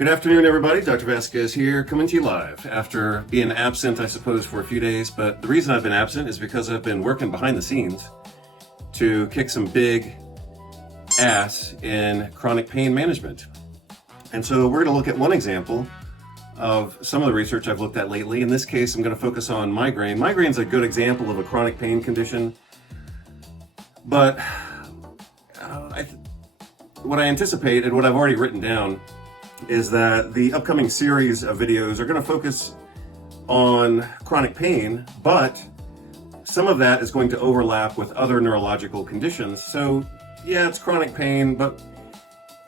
Good afternoon, everybody. Dr. Vasquez here, coming to you live after being absent, I suppose, for a few days. But the reason I've been absent is because I've been working behind the scenes to kick some big ass in chronic pain management. And so we're going to look at one example of some of the research I've looked at lately. In this case, I'm going to focus on migraine. Migraine's a good example of a chronic pain condition. But what I anticipate and what I've already written down is that the upcoming series of videos are going to focus on chronic pain, but some of that is going to overlap with other neurological conditions. So yeah, it's chronic pain,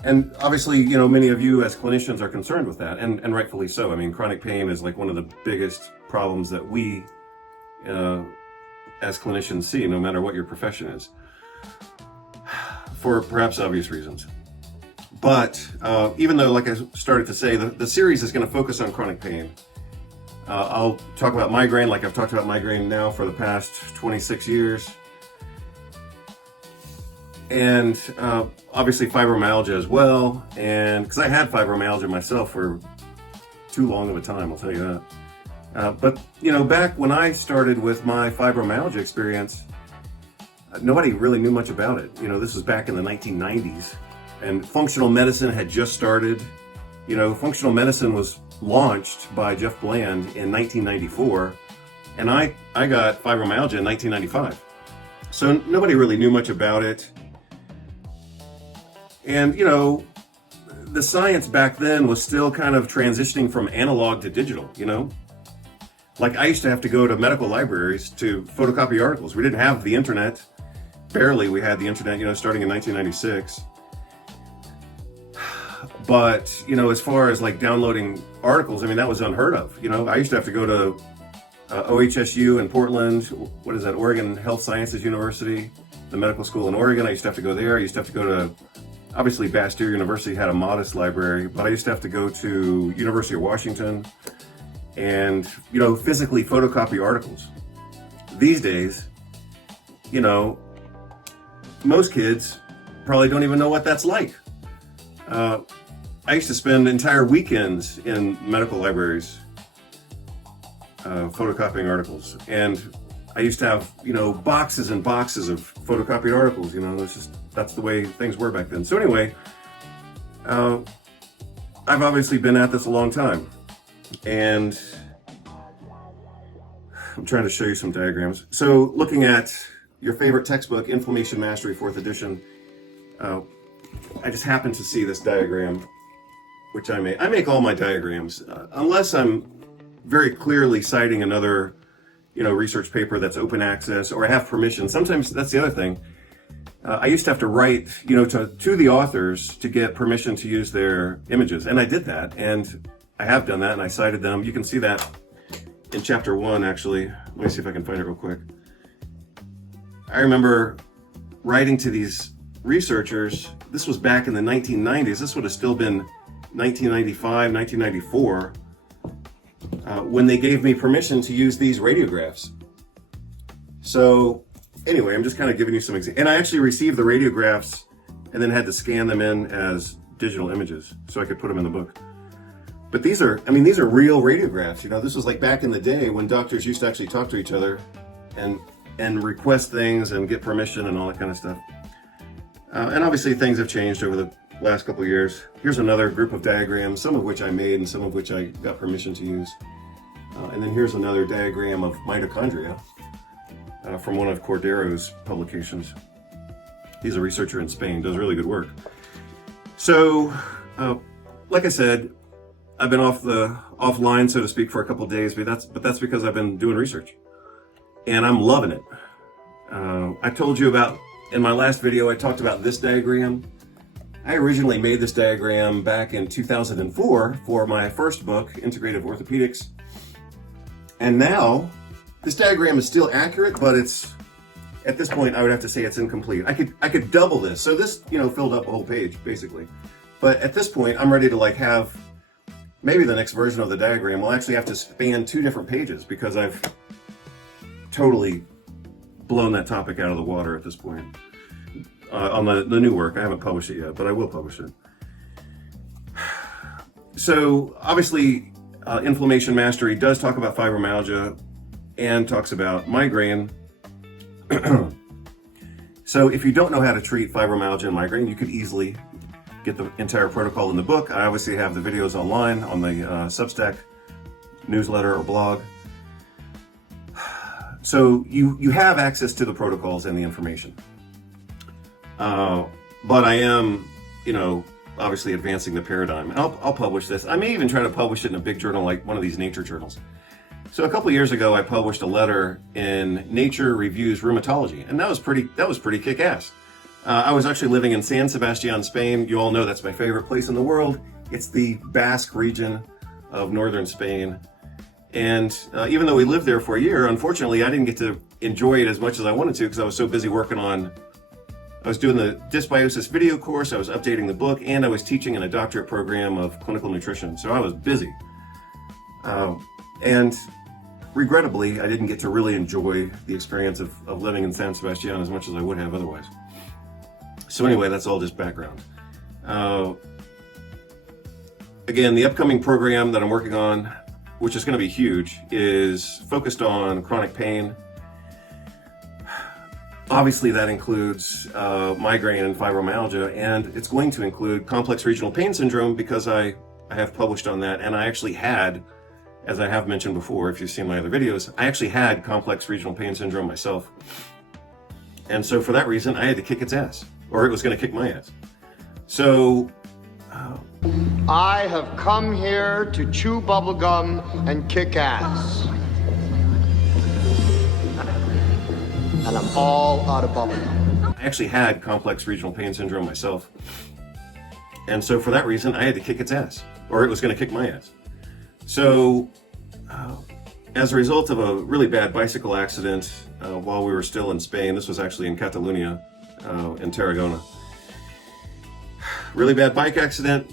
and obviously, you know, many of you as clinicians are concerned with that, and rightfully so. I mean, chronic pain is like one of the biggest problems that we as clinicians see, no matter what your profession is, for perhaps obvious reasons. But even though, like I started to say, the series is going to focus on chronic pain, I'll talk about migraine like I've talked about migraine now for the past 26 years. And obviously fibromyalgia as well. And because I had fibromyalgia myself for too long of a time, I'll tell you that. But, you know, back when I started with my fibromyalgia experience, nobody really knew much about it. You know, this was back in the 1990s. And functional medicine had just started. You know, functional medicine was launched by Jeff Bland in 1994, and I got fibromyalgia in 1995. So nobody really knew much about it. And, you know, the science back then was still kind of transitioning from analog to digital, you know? Like, I used to have to go to medical libraries to photocopy articles. We didn't have the internet. Barely we had the internet, you know, starting in 1996. But, you know, as far as like downloading articles, I mean, that was unheard of. You know, I used to have to go to OHSU in Portland, what is that, Oregon Health Sciences University, the medical school in Oregon. I used to have to go there. I used to have to go to, obviously Bastyr University had a modest library, but I used to have to go to University of Washington and, you know, physically photocopy articles. These days, you know, most kids probably don't even know what that's like. I used to spend entire weekends in medical libraries photocopying articles, and I used to have, you know, boxes and boxes of photocopied articles. You know, that's the way things were back then. So anyway, I've obviously been at this a long time, and I'm trying to show you some diagrams. So looking at your favorite textbook, Inflammation Mastery, 4th edition, I just happened to see this diagram, which I make all my diagrams, unless I'm very clearly citing another, you know, research paper that's open access, or I have permission. Sometimes that's the other thing. I used to have to write, you know, to the authors to get permission to use their images, and I did that, and I have done that, and I cited them. You can see that in chapter 1, actually. Let me see if I can find it real quick. I remember writing to these researchers. This was back in the 1990s. This would have still been 1995, 1994, when they gave me permission to use these radiographs. So anyway, I'm just kind of giving you some examples. And I actually received the radiographs and then had to scan them in as digital images so I could put them in the book. But these are real radiographs. You know, this was like back in the day when doctors used to actually talk to each other and request things and get permission and all that kind of stuff. And obviously things have changed over the last couple of years. Here's another group of diagrams, some of which I made and some of which I got permission to use. And then here's another diagram of mitochondria from one of Cordero's publications. He's a researcher in Spain, does really good work. So, like I said, I've been offline, so to speak, for a couple of days, but that's because I've been doing research. And I'm loving it. I told you about, in my last video, I talked about this diagram. I originally made this diagram back in 2004 for my first book, Integrative Orthopedics. And now, this diagram is still accurate, but it's, at this point, I would have to say it's incomplete. I could double this. So this, you know, filled up a whole page, basically. But at this point, I'm ready to like have, maybe the next version of the diagram will actually have to span 2 different pages because I've totally blown that topic out of the water at this point. On the new work. I haven't published it yet, but I will publish it. So obviously, Inflammation Mastery does talk about fibromyalgia and talks about migraine. So if you don't know how to treat fibromyalgia and migraine, you could easily get the entire protocol in the book. I obviously have the videos online on the Substack newsletter or blog. So you have access to the protocols and the information. But I am, obviously advancing the paradigm. And I'll publish this. I may even try to publish it in a big journal like one of these nature journals. So a couple of years ago, I published a letter in Nature Reviews Rheumatology, and that was pretty kick-ass. I was actually living in San Sebastian, Spain. You all know that's my favorite place in the world. It's the Basque region of northern Spain. And even though we lived there for a year, unfortunately, I didn't get to enjoy it as much as I wanted to because I was so busy working on, I was doing the dysbiosis video course, I was updating the book, and I was teaching in a doctorate program of clinical nutrition. So I was busy. And regrettably, I didn't get to really enjoy the experience of living in San Sebastian as much as I would have otherwise. So anyway, that's all just background. Again, the upcoming program that I'm working on, which is going to be huge, is focused on chronic pain. Obviously, that includes migraine and fibromyalgia, and it's going to include complex regional pain syndrome because I have published on that, and I actually had, as I have mentioned before, if you've seen my other videos, I actually had complex regional pain syndrome myself. And so for that reason, I had to kick its ass, or it was going to kick my ass. So I have come here to chew bubblegum and kick ass. And I'm all out of bubblegum. I actually had complex regional pain syndrome myself. And so for that reason, I had to kick its ass, or it was going to kick my ass. So as a result of a really bad bicycle accident while we were still in Spain, this was actually in Catalonia, in Tarragona. Really bad bike accident,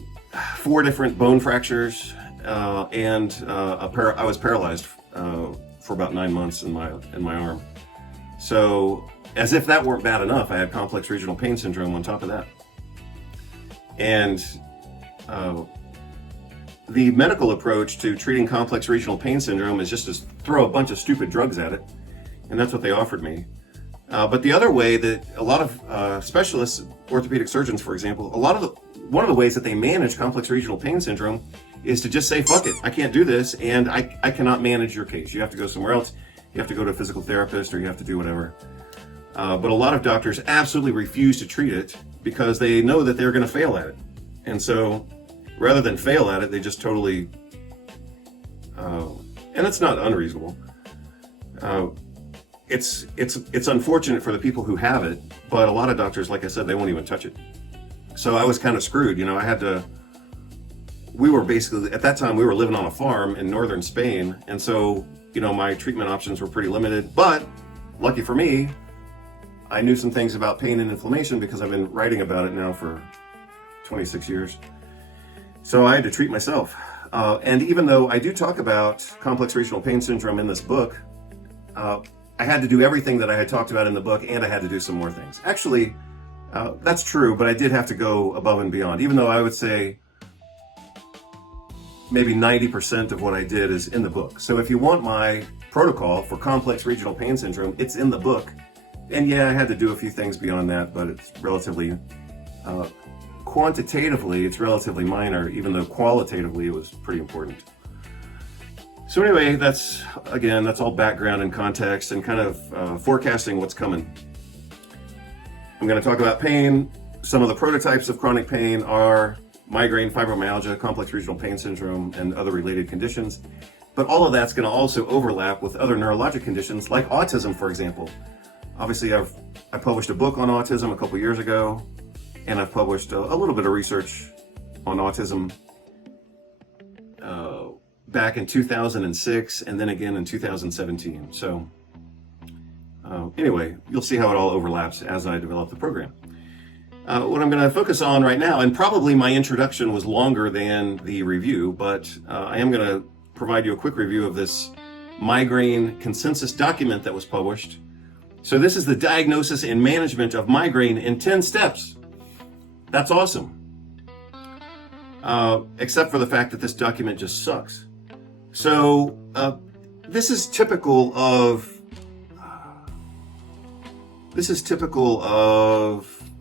4 different bone fractures, and I was paralyzed for about 9 months in my arm. So as if that weren't bad enough, I had complex regional pain syndrome on top of that. And the medical approach to treating complex regional pain syndrome is just to throw a bunch of stupid drugs at it. And that's what they offered me. But the other way that a lot of specialists, orthopedic surgeons, for example, one of the ways that they manage complex regional pain syndrome is to just say, fuck it, I can't do this, and I cannot manage your case. You have to go somewhere else. You have to go to a physical therapist, or you have to do whatever. But a lot of doctors absolutely refuse to treat it because they know that they're going to fail at it. And so rather than fail at it, they just totally, and it's not unreasonable. It's unfortunate for the people who have it, but a lot of doctors, like I said, they won't even touch it. So I was kind of screwed, we were basically, at that time, we were living on a farm in northern Spain. And so, my treatment options were pretty limited, but lucky for me, I knew some things about pain and inflammation because I've been writing about it now for 26 years. So I had to treat myself. And even though I do talk about complex regional pain syndrome in this book, I had to do everything that I had talked about in the book, and I had to do some more things. Actually, that's true, but I did have to go above and beyond, even though I would say maybe 90% of what I did is in the book. So if you want my protocol for complex regional pain syndrome, it's in the book. And yeah, I had to do a few things beyond that, but it's relatively, quantitatively, it's relatively minor, even though qualitatively it was pretty important. So anyway, that's all background and context and kind of forecasting what's coming. I'm going to talk about pain. Some of the prototypes of chronic pain are migraine, fibromyalgia, complex regional pain syndrome, and other related conditions. But all of that's going to also overlap with other neurologic conditions like autism, for example. Obviously, I published a book on autism a couple years ago, and I've published a little bit of research on autism back in 2006 and then again in 2017. So anyway, you'll see how it all overlaps as I develop the program. What I'm going to focus on right now, and probably my introduction was longer than the review, but I am going to provide you a quick review of this migraine consensus document that was published. So this is the diagnosis and management of migraine in 10 steps. That's awesome. except for the fact that this document just sucks. So this is typical of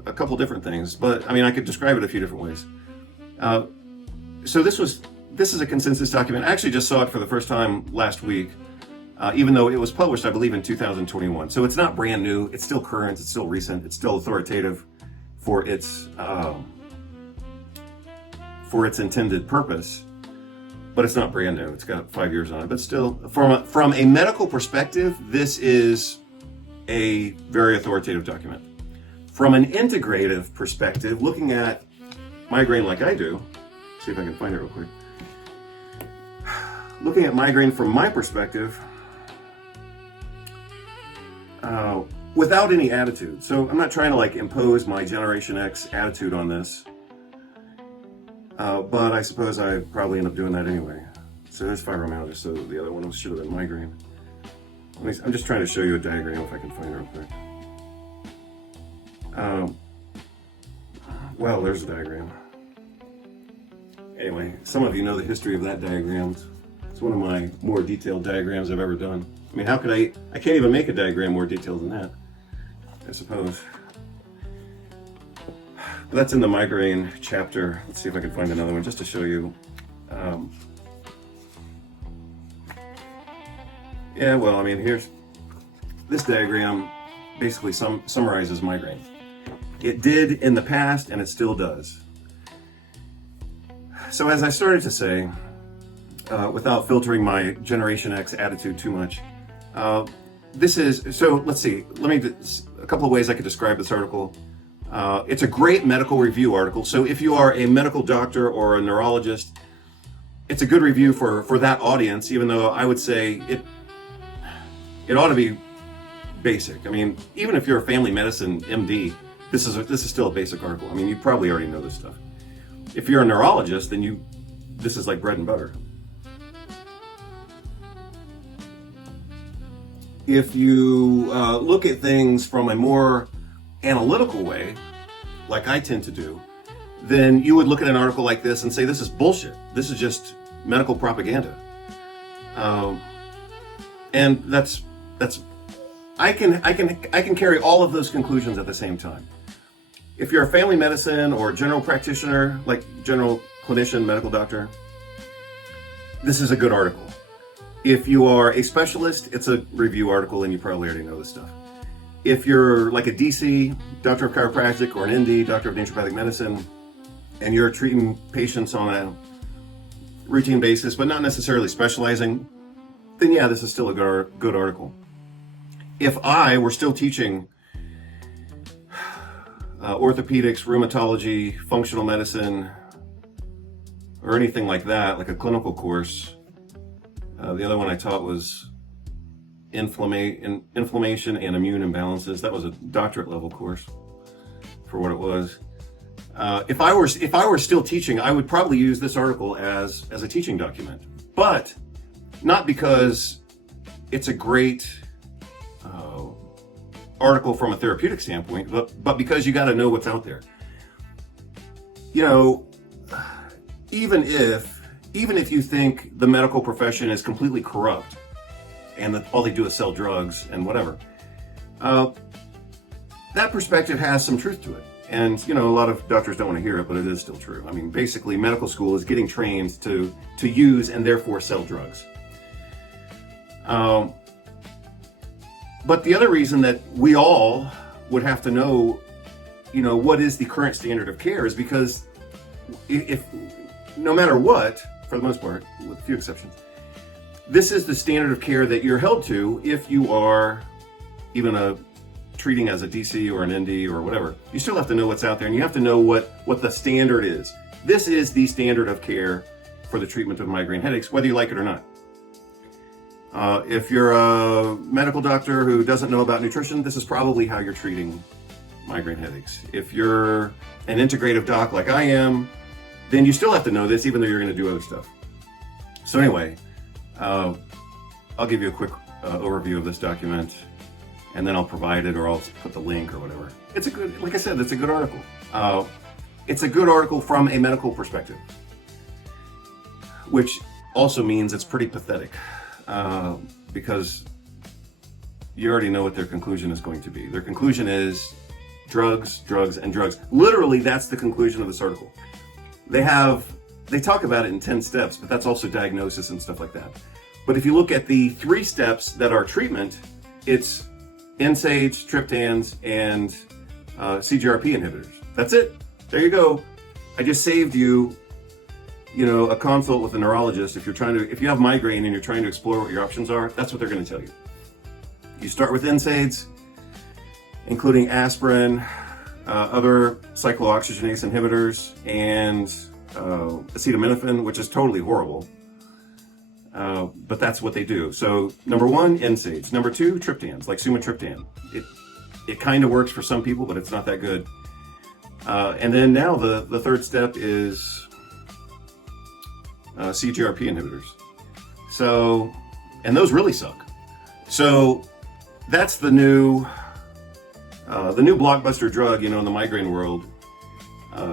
a couple different things, but I mean, I could describe it a few different ways. So this is a consensus document. I actually just saw it for the first time last week, even though it was published, I believe, in 2021. So it's not brand new. It's still current. It's still recent. It's still authoritative for its intended purpose. But it's not brand new. It's got 5 years on it. But still, from a medical perspective, this is a very authoritative document. From an integrative perspective, looking at migraine like I do, see if I can find it real quick. Looking at migraine from my perspective, without any attitude. So I'm not trying to like impose my Generation X attitude on this, but I suppose I probably end up doing that anyway. So there's fibromyalgia, so the other one should have been migraine. I'm just trying to show you a diagram if I can find it real quick. Well, there's a diagram. Anyway, some of you know the history of that diagram. It's one of my more detailed diagrams I've ever done. I mean, how could I can't even make a diagram more detailed than that, I suppose. But that's in the migraine chapter. Let's see if I can find another one just to show you. Yeah, well, I mean, here's this diagram basically summarizes migraine. It did in the past, and it still does. So as I started to say, without filtering my Generation X attitude too much, so let's see, a couple of ways I could describe this article. It's a great medical review article. So if you are a medical doctor or a neurologist, it's a good review for that audience, even though I would say it ought to be basic. I mean, even if you're a family medicine MD, this is still a basic article. I mean, you probably already know this stuff. If you're a neurologist, then this is like bread and butter. If you look at things from a more analytical way, like I tend to do, then you would look at an article like this and say, this is bullshit. This is just medical propaganda. And that's I can carry all of those conclusions at the same time. If you're a family medicine or general practitioner, like general clinician, medical doctor, this is a good article. If you are a specialist, it's a review article and you probably already know this stuff. If you're like a DC, doctor of chiropractic, or an ND, doctor of naturopathic medicine, and you're treating patients on a routine basis, but not necessarily specializing, then yeah, this is still a good article. If I were still teaching orthopedics, rheumatology, functional medicine, or anything like that, like a clinical course, the other one I taught was inflammation and immune imbalances. That was a doctorate level course for what it was. If I were still teaching, I would probably use this article as a teaching document, but not because it's a great article from a therapeutic standpoint, but because you got to know what's out there. You know, even if you think the medical profession is completely corrupt and that all they do is sell drugs and whatever, that perspective has some truth to it. And, you know, a lot of doctors don't want to hear it, but it is still true. I mean, basically, medical school is getting trained to use and therefore sell drugs. But the other reason that we all would have to know, you know, what is the current standard of care is because if no matter what, for the most part, with a few exceptions, this is the standard of care that you're held to if you are even treating as a DC or an ND or whatever. You still have to know what's out there, and you have to know what the standard is. This is the standard of care for the treatment of migraine headaches, whether you like it or not. If you're a medical doctor who doesn't know about nutrition, this is probably how you're treating migraine headaches. If you're an integrative doc like I am, then you still have to know this, even though you're going to do other stuff. So anyway, I'll give you a quick overview of this document, and then I'll provide it, or I'll put the link or whatever. It's a good, like I said, it's a good article. It's a good article from a medical perspective. which also means it's pretty pathetic, because you already know what their conclusion is going to be. Their conclusion is drugs, drugs, and drugs. Literally, that's the conclusion of this article. They talk about it in 10 steps, but that's also diagnosis and stuff like that. But if you look at the 3 steps that are treatment, it's NSAIDs, triptans, and CGRP inhibitors. That's it. There you go. I just saved you, a consult with a neurologist. If you have migraine and you're trying to explore what your options are, that's what they're going to tell you. You start with NSAIDs, including aspirin, other cyclooxygenase inhibitors, and acetaminophen, which is totally horrible. But that's what they do. So number 1, NSAIDs. Number 2, triptans, like sumatriptan. It kind of works for some people, but it's not that good. And then now the 3rd step is CGRP inhibitors. So, and those really suck. So that's the new blockbuster drug, in the migraine world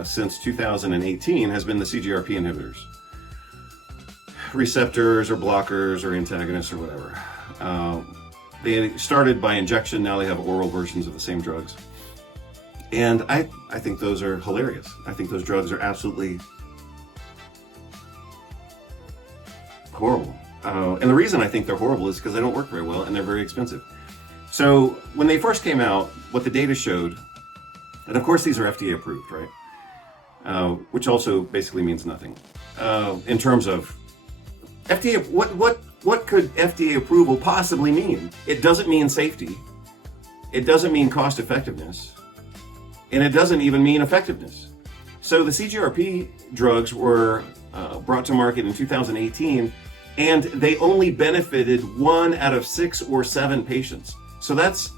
since 2018 has been the CGRP inhibitors. Receptors or blockers or antagonists or whatever. They started by injection, now they have oral versions of the same drugs. And I think those are hilarious. I think those drugs are absolutely horrible. And the reason I think they're horrible is because they don't work very well and they're very expensive. So when they first came out, what the data showed, and of course these are FDA approved, right? Which also basically means nothing. In terms of FDA, what could FDA approval possibly mean? It doesn't mean safety. It doesn't mean cost effectiveness. And it doesn't even mean effectiveness. So the CGRP drugs were brought to market in 2018, and they only benefited 1 out of 6 or 7 patients. So that's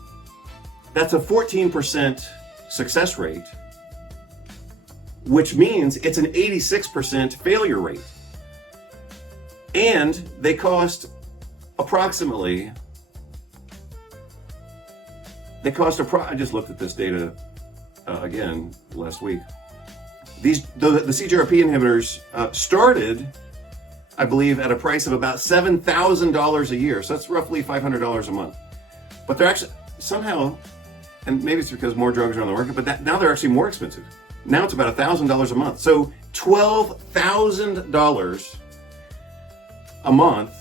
a 14% success rate, which means it's an 86% failure rate. And they cost approximately, I just looked at this data again last week. The CGRP inhibitors started, I believe, at a price of about $7,000 a year. So that's roughly $500 a month. But they're actually somehow, and maybe it's because more drugs are on the market, but now they're actually more expensive. Now it's about $1,000 a month. So $12,000 a month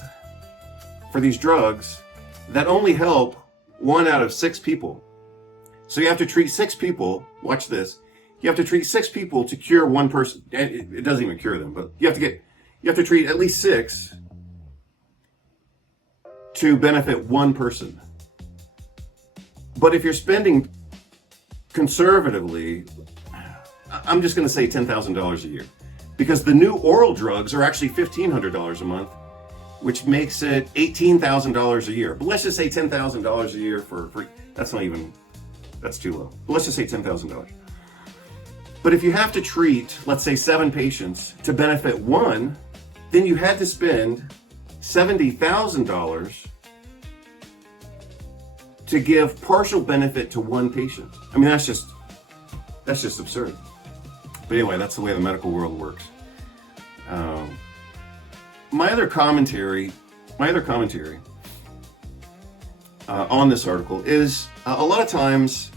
for these drugs that only help 1 out of 6 people. So you have to treat 6 people. Watch this. You have to treat 6 people to cure 1 person. It doesn't even cure them, but you have to treat at least 6 to benefit 1 person. But if you're spending conservatively, I'm just going to say $10,000 a year, because the new oral drugs are actually $1,500 a month, which makes it $18,000 a year. But let's just say $10,000 a year for that's too low. But let's just say $10,000. But if you have to treat, let's say 7 patients to benefit 1, then you had to spend $70,000 to give partial benefit to 1 patient. I mean, that's just absurd. But anyway, that's the way the medical world works. My other commentary on this article is a lot of times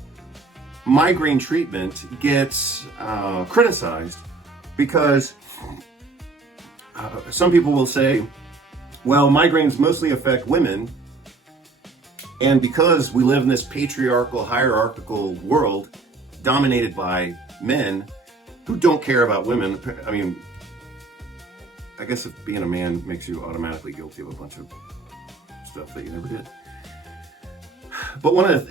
migraine treatment gets criticized because some people will say, well, migraines mostly affect women, and because we live in this patriarchal, hierarchical world dominated by men who don't care about women. I mean, I guess if being a man makes you automatically guilty of a bunch of stuff that you never did. But one of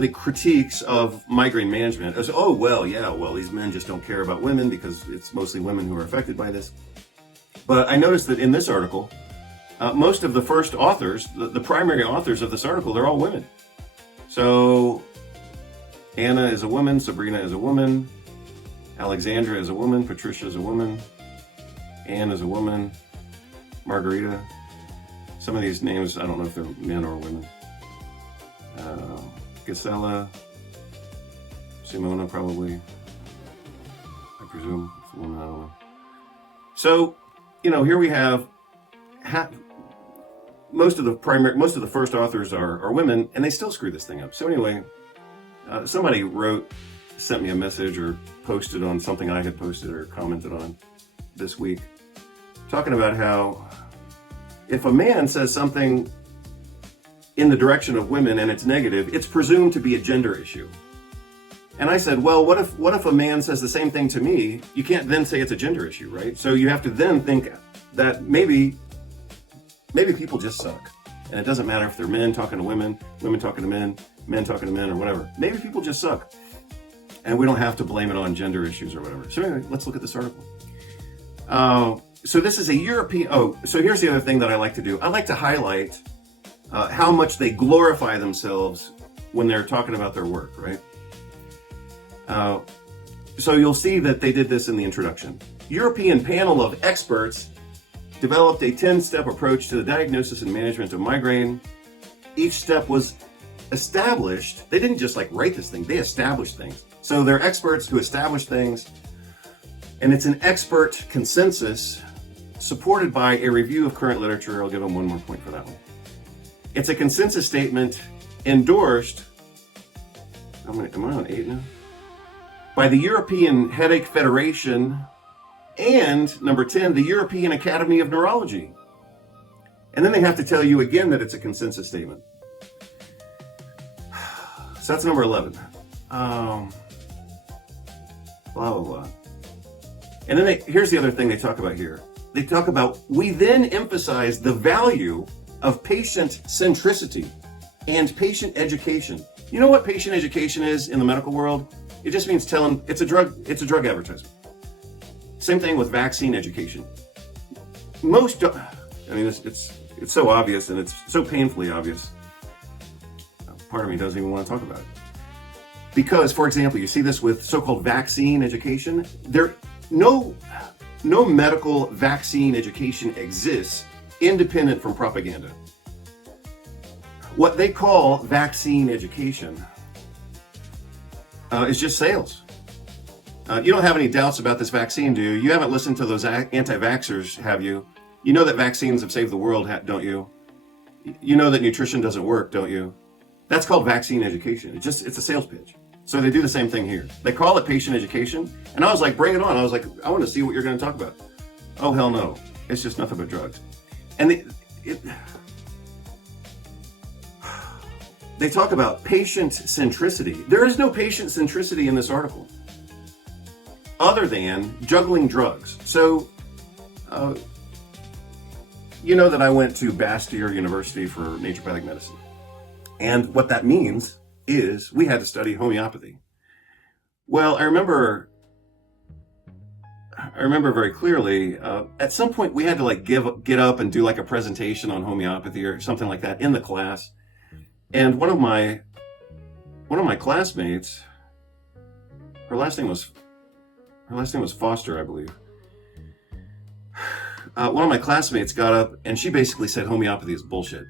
the critiques of migraine management is, these men just don't care about women because it's mostly women who are affected by this. But I noticed that in this article, most of the first authors, the primary authors of this article, they're all women. So Anna is a woman, Sabrina is a woman, Alexandra is a woman, Patricia is a woman, Anne is a woman, Margarita. Some of these names, I don't know if they're men or women. Gisela, Simona probably, I presume. It's a woman, I don't know. So here we have most of the first authors are women, and they still screw this thing up. So anyway, somebody sent me a message or posted on something I had posted or commented on this week, talking about how if a man says something in the direction of women and it's negative, it's presumed to be a gender issue. And I said, well, what if a man says the same thing to me? You can't then say it's a gender issue, right? So you have to then think that maybe people just suck. And it doesn't matter if they're men talking to women, women talking to men, men talking to men, or whatever. Maybe people just suck. And we don't have to blame it on gender issues or whatever. So anyway, let's look at this article. So this is a European, so here's the other thing that I like to do. I like to highlight how much they glorify themselves when they're talking about their work, right? So you'll see that they did this in the introduction. European panel of experts developed a 10-step approach to the diagnosis and management of migraine. Each step was established. They didn't just write this thing, they established things. So they're experts who establish things, and it's an expert consensus supported by a review of current literature. I'll give them one more point for that one. It's a consensus statement endorsed, am I on 8 now? By the European Headache Federation and, number 10, the European Academy of Neurology. And then they have to tell you again that it's a consensus statement. So that's number 11. Blah, blah, blah. And then here's the other thing they talk about here. They talk about, we then emphasize the value of patient centricity and patient education. You know what patient education is in the medical world? It just means it's a drug advertisement. Same thing with vaccine education. It's so obvious, and it's so painfully obvious. Part of me doesn't even want to talk about it. Because, for example, you see this with so-called vaccine education. No medical vaccine education exists independent from propaganda. What they call vaccine education is just sales. You don't have any doubts about this vaccine, do you? You haven't listened to those anti-vaxxers, have you? You know that vaccines have saved the world, don't you? You know that nutrition doesn't work, don't you? That's called vaccine education. It's a sales pitch. So they do the same thing here. They call it patient education, and I was like, bring it on. I was like, I want to see what you're going to talk about. Oh, hell no. It's just nothing but drugs. And they talk about patient centricity. There is no patient centricity in this article, other than juggling drugs. So, you know that I went to Bastyr University for naturopathic medicine. And what that means is we had to study homeopathy. Well, I remember very clearly, at some point we had to get up and do a presentation on homeopathy or something like that in the class. And one of my classmates, her last name was Foster, I believe. One of my classmates got up and she basically said homeopathy is bullshit.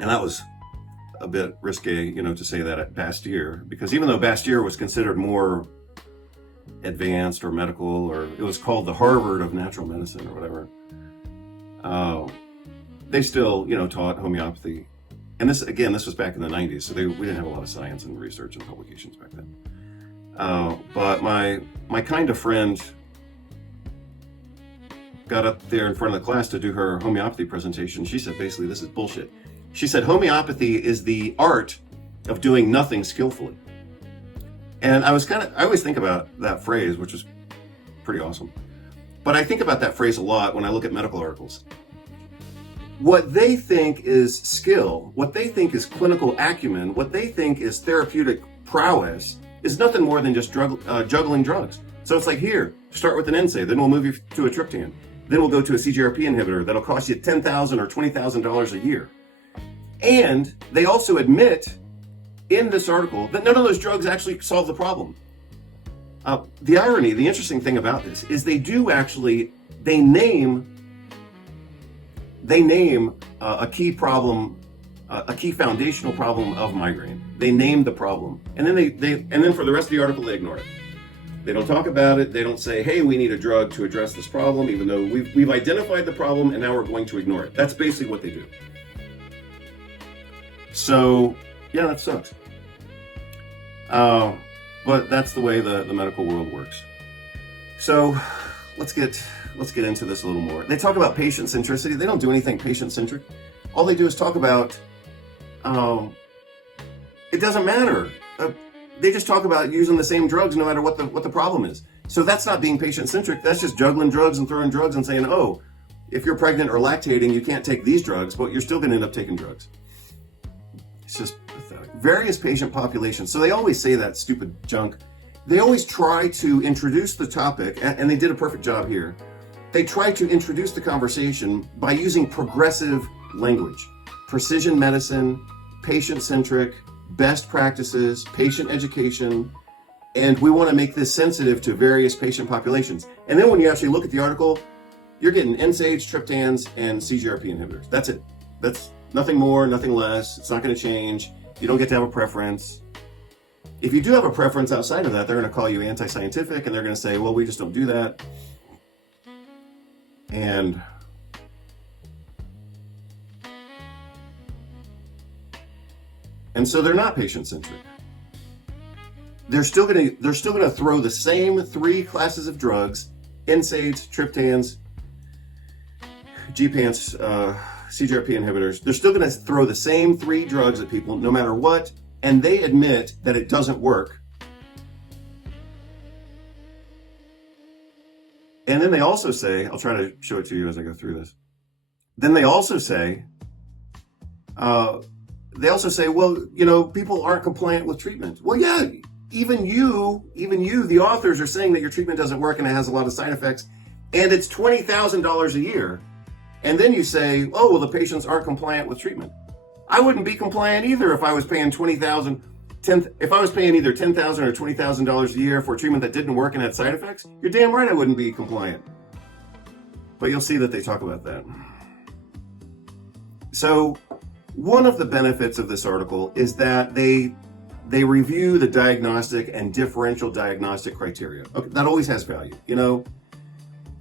And that was a bit risque, to say that at Bastyr, because even though Bastyr was considered more advanced or medical, or it was called the Harvard of natural medicine or whatever, they still, taught homeopathy. And this was back in the 90s, so we didn't have a lot of science and research and publications back then. But my kind of friend got up there in front of the class to do her homeopathy presentation. She said, basically, this is bullshit. She said, homeopathy is the art of doing nothing skillfully. And I always think about that phrase, which is pretty awesome. But I think about that phrase a lot when I look at medical articles. What they think is skill, what they think is clinical acumen, what they think is therapeutic prowess is nothing more than just juggling drugs. So it's like, here, start with an NSAID, then we'll move you to a triptan. Then we'll go to a CRPS inhibitor that'll cost you $10,000 or $20,000 a year. And they also admit in this article that none of those drugs actually solve the problem. The interesting thing about this is they name a key problem, a key foundational problem of migraine. They name the problem, and then and then for the rest of the article they ignore it. They don't talk about it. They don't say, hey, we need a drug to address this problem, even though we've identified the problem and now we're going to ignore it. That's basically what they do. So, yeah, that sucks. But that's the way the medical world works. So let's get into this a little more. They talk about patient centricity. They don't do anything patient centric. All they do is talk about, it doesn't matter. They just talk about using the same drugs no matter what the problem is. So that's not being patient centric. That's just juggling drugs and throwing drugs and saying, oh, if you're pregnant or lactating, you can't take these drugs, but you're still going to end up taking drugs. It's just pathetic. Various patient populations. So they always say that stupid junk. They always try to introduce the topic, and they did a perfect job here. They try to introduce the conversation by using progressive language, precision medicine, patient-centric, best practices, patient education, and we want to make this sensitive to various patient populations. And then when you actually look at the article, you're getting NSAIDs, triptans, and CGRP inhibitors. That's it. That's nothing more, nothing less. It's not going to change. You don't get to have a preference. If you do have a preference outside of that, they're going to call you anti-scientific, and they're going to say, well, we just don't do that. And so they're not patient-centric. They're still going to throw the same 3 classes of drugs, NSAIDs, triptans, GPANs, CGRP inhibitors. They're still going to throw the same 3 drugs at people no matter what, and they admit that it doesn't work. And then they also say, I'll try to show it to you as I go through this. Then they also say, well, people aren't compliant with treatment. Well, yeah, even you, the authors are saying that your treatment doesn't work and it has a lot of side effects, and it's $20,000 a year. And then you say, oh, well, the patients aren't compliant with treatment. I wouldn't be compliant either if I was paying if I was paying either $10,000 or $20,000 a year for treatment that didn't work and had side effects. You're damn right I wouldn't be compliant. But you'll see that they talk about that. So one of the benefits of this article is that they review the diagnostic and differential diagnostic criteria. Okay, that always has value.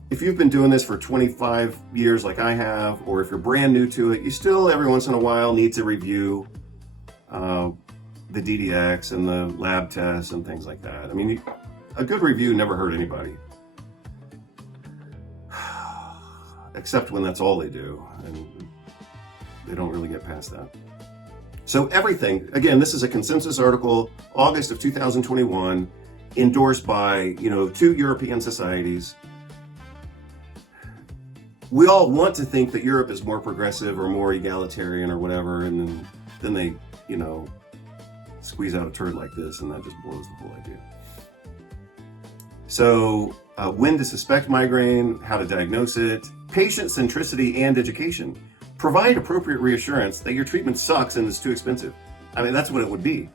If you've been doing this for 25 years like I have, or if you're brand new to it, you still every once in a while need to review the DDX and the lab tests and things like that. I mean, a good review never hurt anybody. Except when that's all they do, and they don't really get past that. So everything, again, this is a consensus article, August of 2021, endorsed by, 2 European societies. We all want to think that Europe is more progressive or more egalitarian or whatever, and then they, squeeze out a turd like this, and that just blows the whole idea. So, when to suspect migraine, how to diagnose it, patient centricity and education. Provide appropriate reassurance that your treatment sucks and is too expensive. I mean, that's what it would be.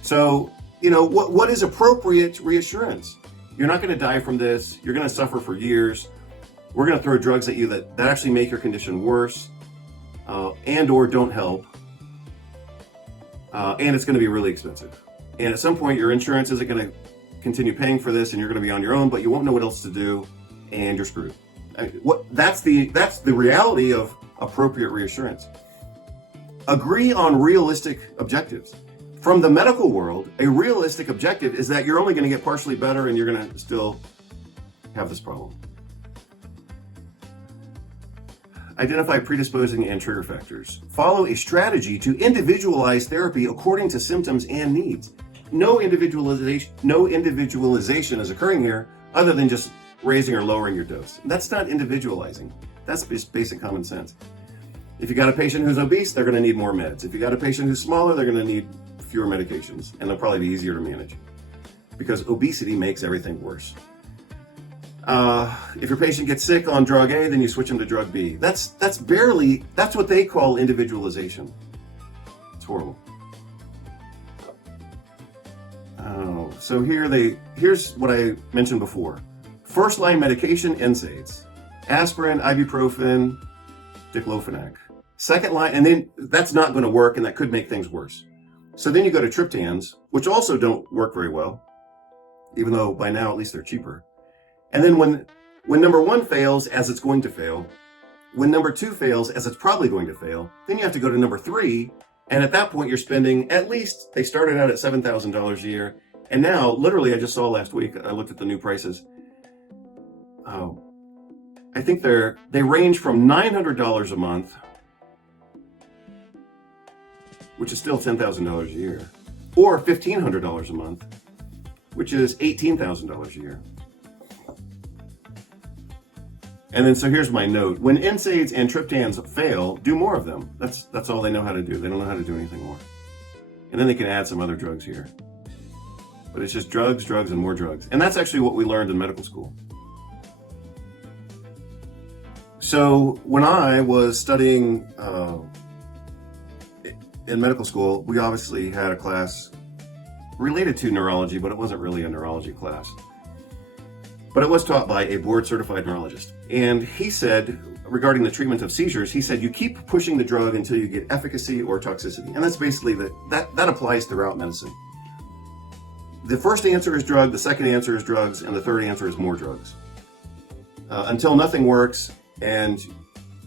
So, what is appropriate reassurance? You're not going to die from this. You're going to suffer for years. We're going to throw drugs at you that actually make your condition worse and or don't help. And it's going to be really expensive. And at some point, your insurance isn't going to continue paying for this, and you're going to be on your own, but you won't know what else to do, and you're screwed. That's the reality of appropriate reassurance. Agree on realistic objectives. From the medical world, a realistic objective is that you're only going to get partially better, and you're going to still have this problem. Identify predisposing and trigger factors. Follow a strategy to individualize therapy according to symptoms and needs. No individualization is occurring here other than just raising or lowering your dose. That's not individualizing. That's just basic common sense. If you got a patient who's obese, they're going to need more meds. If you got a patient who's smaller, they're going to need fewer medications, and they'll probably be easier to manage because obesity makes everything worse. If your patient gets sick on drug A, then you switch them to drug B. That's what they call individualization. It's horrible. Oh, so here's what I mentioned before. First line medication, NSAIDs, aspirin, ibuprofen, diclofenac. Second line, and then that's not going to work, and that could make things worse. So then you go to triptans, which also don't work very well. even though by now at least they're cheaper. And then when number 1 fails, as it's going to fail, when number 2 fails, as it's probably going to fail, then you have to go to number 3. And at that point, you're spending at least, they started out at $7,000 a year. And now, literally, I just saw last week, I looked at the new prices. I think they range from $900 a month, which is still $10,000 a year, or $1,500 a month, which is $18,000 a year. And then, so here's my note. When NSAIDs and triptans fail, do more of them. That's all they know how to do. They don't know how to do anything more. And then they can add some other drugs here. But it's just drugs, drugs, and more drugs. And that's actually what we learned in medical school. So when I was studying in medical school, we obviously had a class related to neurology, but it wasn't really a neurology class. But it was taught by a board-certified neurologist. And he said, regarding the treatment of seizures, he said, you keep pushing the drug until you get efficacy or toxicity. And that's basically, that applies throughout medicine. The first answer is drug, the second answer is drugs, and the third answer is more drugs. Until nothing works, and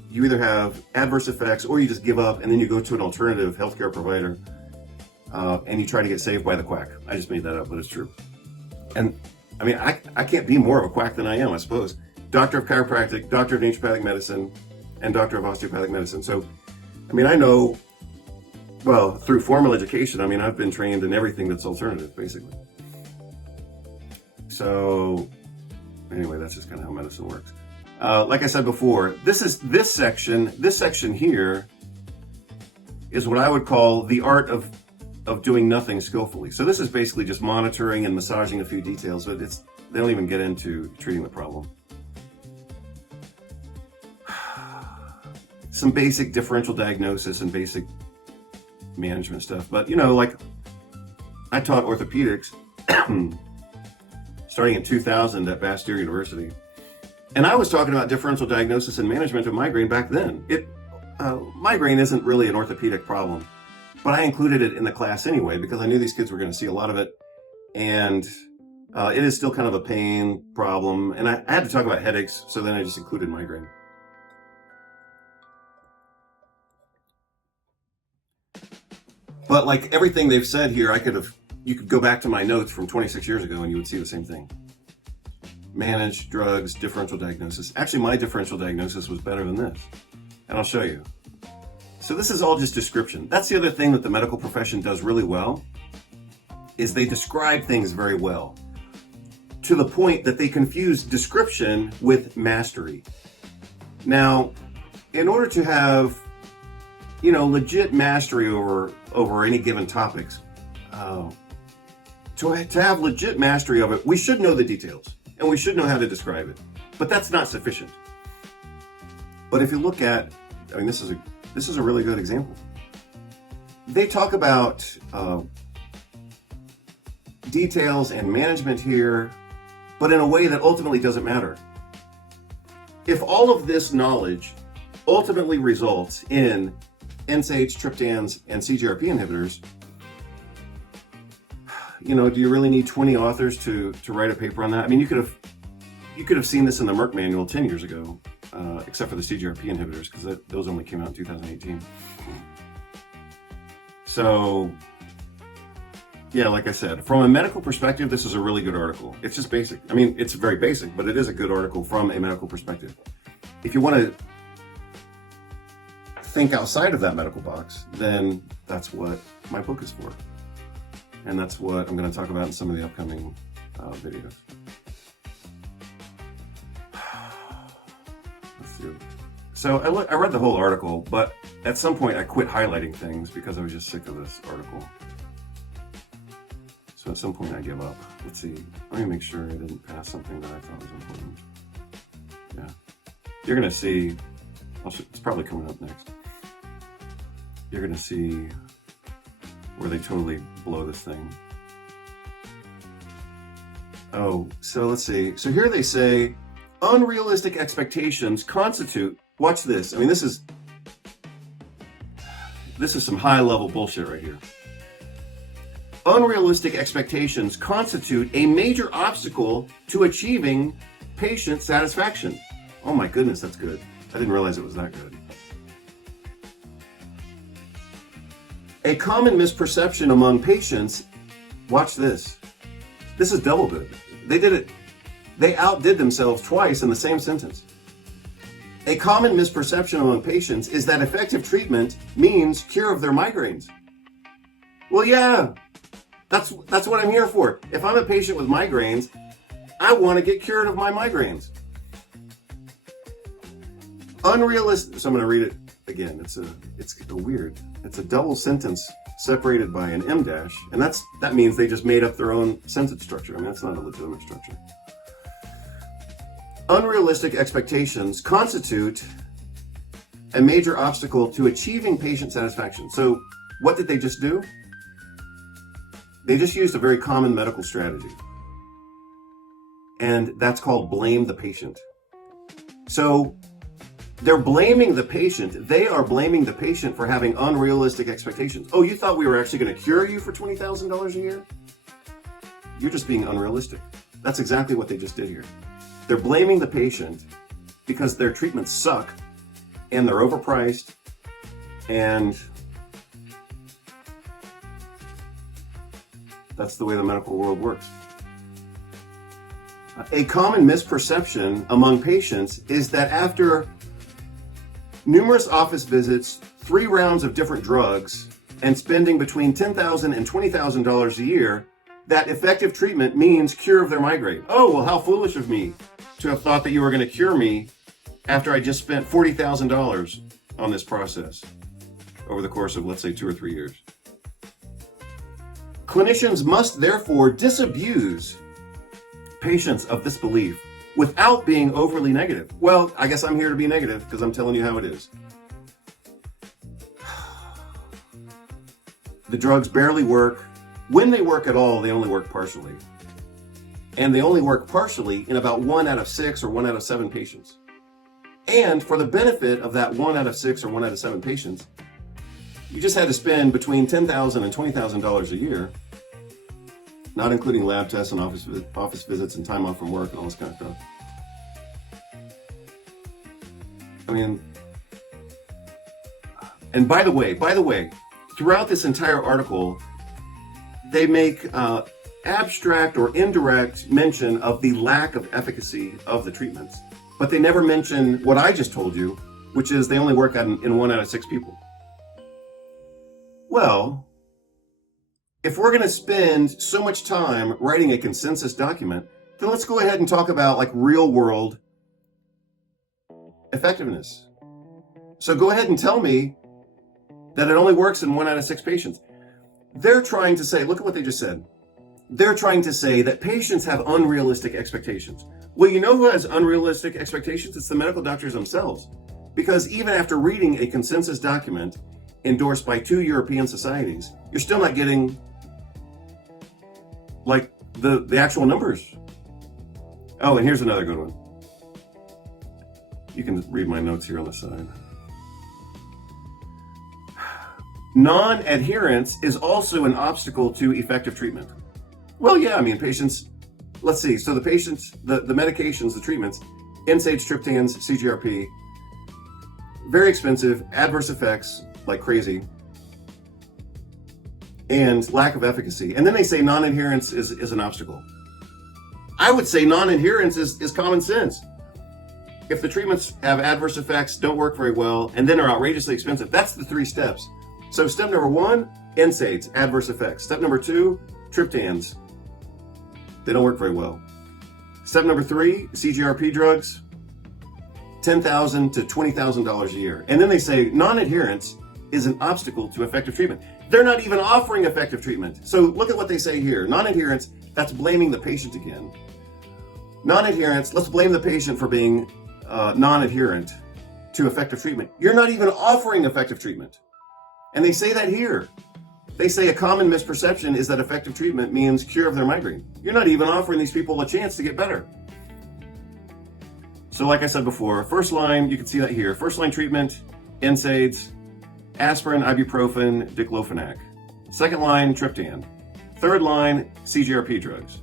you either have adverse effects or you just give up, and then you go to an alternative healthcare provider, and you try to get saved by the quack. I just made that up, but it's true. And I mean, I can't be more of a quack than I am, I suppose. Doctor of chiropractic, doctor of naturopathic medicine, and doctor of osteopathic medicine. So, I mean, I know, well, through formal education, I mean, I've been trained in everything that's alternative, basically. So, anyway, that's just kind of how medicine works. Like I said before, this section here is what I would call the art of doing nothing skillfully. So this is basically just monitoring and massaging a few details, but they don't even get into treating the problem. Some basic differential diagnosis and basic management stuff. But, you know, like I taught orthopedics starting in 2000 at Bastyr University. And I was talking about differential diagnosis and management of migraine back then. Migraine isn't really an orthopedic problem, but I included it in the class anyway because I knew these kids were going to see a lot of it. And it is still kind of a pain problem. And I had to talk about headaches, so then I just included migraine. But like everything they've said here, you could go back to my notes from 26 years ago and you would see the same thing. Manage, drugs, differential diagnosis. Actually, my differential diagnosis was better than this. And I'll show you. So this is all just description. That's the other thing that the medical profession does really well, is they describe things very well, to the point that they confuse description with mastery. Now, in order to have, you know, legit mastery over any given topics, to have legit mastery of it, we should know the details and we should know how to describe it. But that's not sufficient. But if you look at, I mean, this is a really good example. They talk about details and management here, but in a way that ultimately doesn't matter. If all of this knowledge ultimately results in NSAIDs, triptans, and CGRP inhibitors, you know, do you really need 20 authors to write a paper on that? I mean, you could have seen this in the Merck manual 10 years ago, except for the CGRP inhibitors, because those only came out in 2018. So, yeah, like I said, from a medical perspective, this is a really good article. It's just basic. I mean, it's very basic, but it is a good article from a medical perspective. If you want to think outside of that medical box, then that's what my book is for. And that's what I'm going to talk about in some of the upcoming videos. Let's see. So I read the whole article, but at some point I quit highlighting things because I was just sick of this article. So at some point I give up. Let's see. Let me make sure I didn't pass something that I thought was important. Yeah. You're going to see, it's probably coming up next. You're going to see where they totally blow this thing. Oh, so let's see. So here they say, unrealistic expectations constitute, watch this. I mean, this is some high level bullshit right here. unrealistic expectations constitute a major obstacle to achieving patient satisfaction. Oh my goodness, that's good. I didn't realize it was that good. A common misperception among patients, watch this. This is double good. They outdid themselves twice in the same sentence. A common misperception among patients is that effective treatment means cure of their migraines. Well, yeah, that's what I'm here for. If I'm a patient with migraines, I want to get cured of my migraines. Unrealistic. So I'm going to read it again. It's a double sentence separated by an M dash, and that means they just made up their own sentence structure. I mean, that's not a legitimate structure. Unrealistic expectations constitute a major obstacle to achieving patient satisfaction. So what did they just do? They just used a very common medical strategy. And that's called blame the patient. So they're blaming the patient. They are blaming the patient for having unrealistic expectations. Oh, you thought we were actually going to cure you for $20,000 a year? You're just being unrealistic. That's exactly what they just did here. They're blaming the patient because their treatments suck and they're overpriced, and that's the way the medical world works. A common misperception among patients is that after numerous office visits, 3 rounds of different drugs, and spending between $10,000 and $20,000 a year, that effective treatment means cure of their migraine. Oh, well, how foolish of me to have thought that you were going to cure me after I just spent $40,000 on this process over the course of, let's say, 2 or 3 years. Clinicians must therefore disabuse patients of this belief without being overly negative. Well, I guess I'm here to be negative because I'm telling you how it is. The drugs barely work. When they work at all, they only work partially. And they only work partially in about 1 out of 6 or 1 out of 7 patients. And for the benefit of that 1 out of 6 or 1 out of 7 patients, you just had to spend between $10,000 and $20,000 a year, not including lab tests and office visits and time off from work and all this kind of stuff. I mean, and by the way, throughout this entire article, they make abstract or indirect mention of the lack of efficacy of the treatments, but they never mention what I just told you, which is they only work in 1 out of 6 people. Well, if we're going to spend so much time writing a consensus document, then let's go ahead and talk about like real world effectiveness. So go ahead and tell me that it only works in 1 out of 6 patients. They're trying to say, look at what they just said. They're trying to say that patients have unrealistic expectations. Well, you know who has unrealistic expectations? It's the medical doctors themselves. Because even after reading a consensus document endorsed by 2 European societies, you're still not getting like the actual numbers. Oh, and here's another good one. You can read my notes here on the side. Non-adherence is also an obstacle to effective treatment. Well, yeah, I mean, patients, let's see. So the patients, the medications, the treatments, NSAIDs, triptans, CGRP, very expensive, adverse effects like crazy, and lack of efficacy. And then they say non-adherence is an obstacle. I would say non-adherence is common sense. If the treatments have adverse effects, don't work very well, and then are outrageously expensive, that's the 3 steps. So step number 1, NSAIDs, adverse effects. Step number 2, triptans. They don't work very well. Step number 3, CGRP drugs, $10,000 to $20,000 a year. And then they say non-adherence is an obstacle to effective treatment. They're not even offering effective treatment. So look at what they say here. Non-adherence, that's blaming the patient again. Non-adherence, let's blame the patient for being non-adherent to effective treatment. You're not even offering effective treatment. And they say that here. They say a common misperception is that effective treatment means cure of their migraine. You're not even offering these people a chance to get better. So like I said before, first line, you can see that here. First line treatment, NSAIDs, aspirin, ibuprofen, diclofenac. Second line, triptan. Third line, CGRP drugs.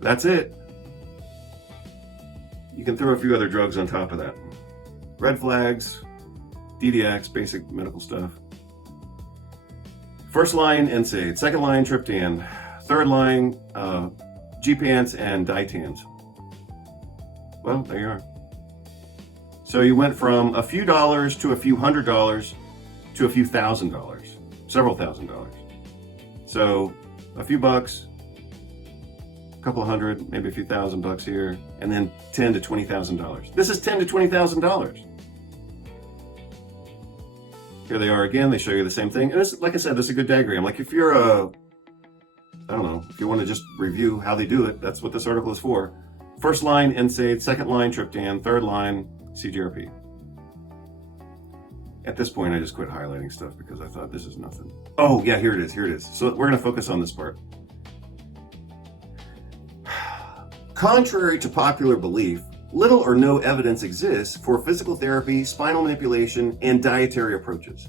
That's it. You can throw a few other drugs on top of that. Red flags, DDX, basic medical stuff. First line, NSAID. Second line, triptan. Third line, GPANs and ditans. Well, there you are. So you went from a few dollars to a few $100s to a few $1,000s, several $1,000s. So a few bucks, a couple of hundred, maybe a few $1,000 here, and then $10,000 to $20,000. This is $10,000 to $20,000. Here they are again. They show you the same thing. And this, like I said, this is a good diagram. Like if you're I don't know, if you want to just review how they do it, that's what this article is for. First line, NSAID. Second line, triptan. Third line, CGRP. At this point, I just quit highlighting stuff because I thought this is nothing. Oh, yeah, here it is. Here it is. So we're going to focus on this part. Contrary to popular belief, little or no evidence exists for physical therapy, spinal manipulation, and dietary approaches.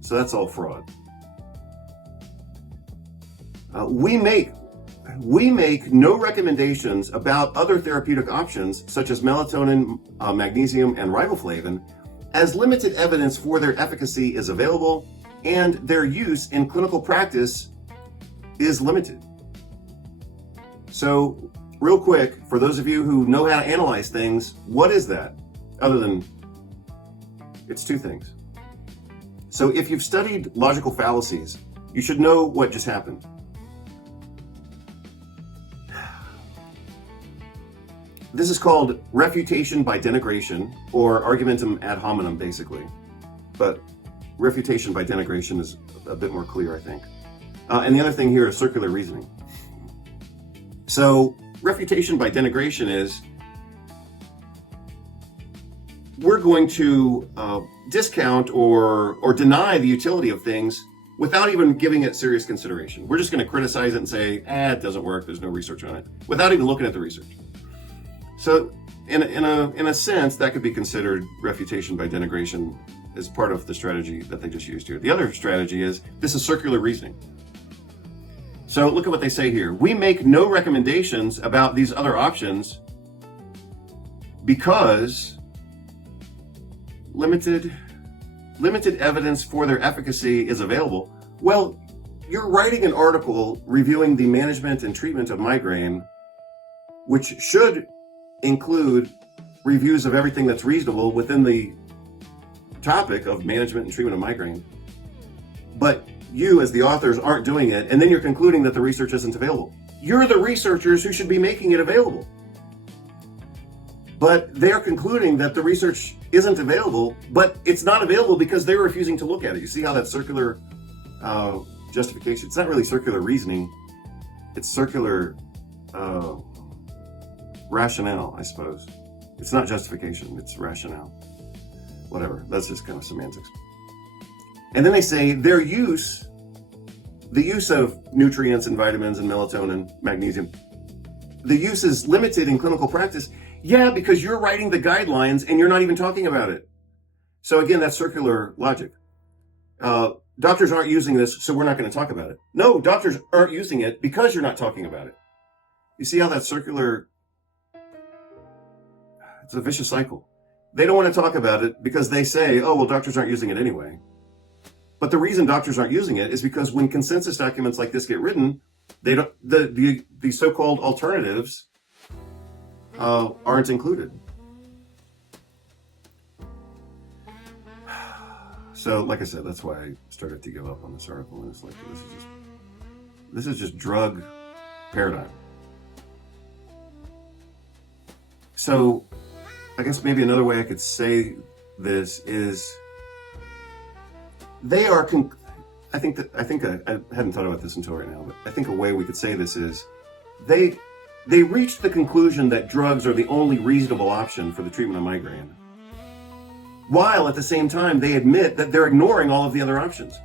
So that's all fraud. We make no recommendations about other therapeutic options such as melatonin, magnesium, and riboflavin, as limited evidence for their efficacy is available and their use in clinical practice is limited. So, real quick, for those of you who know how to analyze things, what is that? Other than, it's two things. So if you've studied logical fallacies, you should know what just happened. This is called refutation by denigration, or argumentum ad hominem, basically. But refutation by denigration is a bit more clear, I think. And the other thing here is circular reasoning. So refutation by denigration is, we're going to discount or deny the utility of things without even giving it serious consideration. We're just going to criticize it and say, it doesn't work, there's no research on it, without even looking at the research. So in a sense, that could be considered refutation by denigration as part of the strategy that they just used here. The other strategy is, this is circular reasoning. So look at what they say here. We make no recommendations about these other options because limited evidence for their efficacy is available. Well, you're writing an article reviewing the management and treatment of migraine, which should include reviews of everything that's reasonable within the topic of management and treatment of migraine. But you, as the authors, aren't doing it, and then you're concluding that the research isn't available. You're the researchers who should be making it available. But they're concluding that the research isn't available, but it's not available because they're refusing to look at it. You see how that's circular justification? It's not really circular reasoning. It's circular rationale, I suppose. It's not justification, it's rationale. Whatever, that's just kind of semantics. And then they say the use of nutrients and vitamins and melatonin, magnesium, the use is limited in clinical practice. Yeah, because you're writing the guidelines and you're not even talking about it. So again, that's circular logic. Doctors aren't using this, so we're not going to talk about it. No, doctors aren't using it because you're not talking about it. You see how that's circular? It's a vicious cycle. They don't want to talk about it because they say, oh, well, doctors aren't using it anyway. But the reason doctors aren't using it is because when consensus documents like this get written, they don't, the so-called alternatives aren't included. So, like I said, that's why I started to give up on this article. And it's like, this is just drug paradigm. So, I guess maybe another way I could say this is, they are, I think I hadn't thought about this until right now, but I think a way we could say this is, they reached the conclusion that drugs are the only reasonable option for the treatment of migraine, while at the same time they admit that they're ignoring all of the other options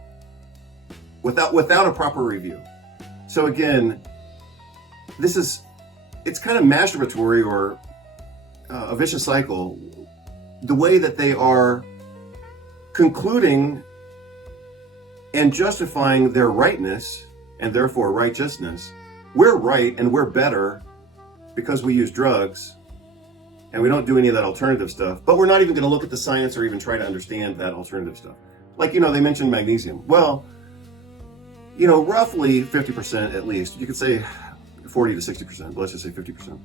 without a proper review. So again, it's kind of masturbatory or a vicious cycle, the way that they are concluding and justifying their rightness and therefore righteousness. We're right and we're better because we use drugs and we don't do any of that alternative stuff, but we're not even going to look at the science or even try to understand that alternative stuff. Like, they mentioned magnesium. Well, roughly 50% at least, you could say 40 to 60%, but let's just say 50%.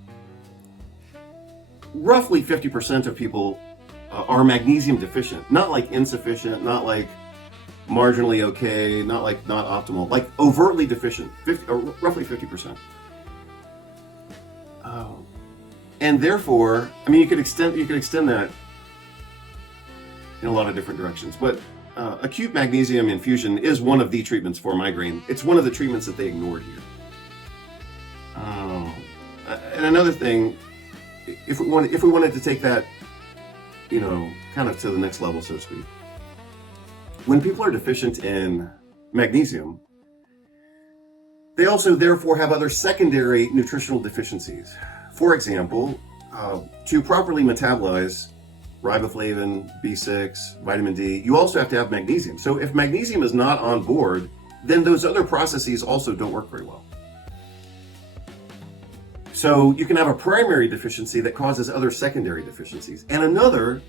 Roughly 50% of people are magnesium deficient, not like insufficient, not like marginally okay, not like not optimal, like overtly deficient, roughly 50%. And therefore, you could extend that in a lot of different directions. But acute magnesium infusion is one of the treatments for migraine. It's one of the treatments that they ignored here. And another thing, if we wanted to take that, kind of to the next level, so to speak, when people are deficient in magnesium, they also therefore have other secondary nutritional deficiencies. For example, to properly metabolize riboflavin, B6, vitamin D, you also have to have magnesium. So if magnesium is not on board, then those other processes also don't work very well. So you can have a primary deficiency that causes other secondary deficiencies. And another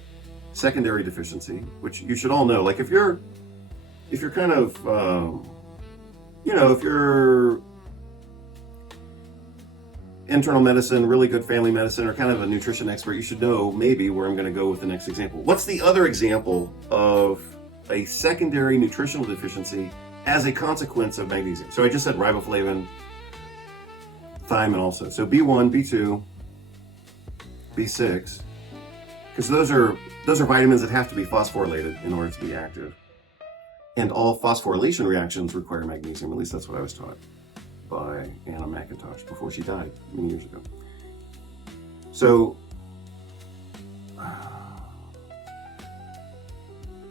secondary deficiency, which you should all know, like if you're kind of, if you're internal medicine, really good family medicine, or kind of a nutrition expert, you should know maybe where I'm going to go with the next example. What's the other example of a secondary nutritional deficiency as a consequence of magnesium? So I just said riboflavin, thiamine also. So B1, B2, B6, because those are vitamins that have to be phosphorylated in order to be active. And all phosphorylation reactions require magnesium. At least that's what I was taught by Anna McIntosh before she died many years ago. So,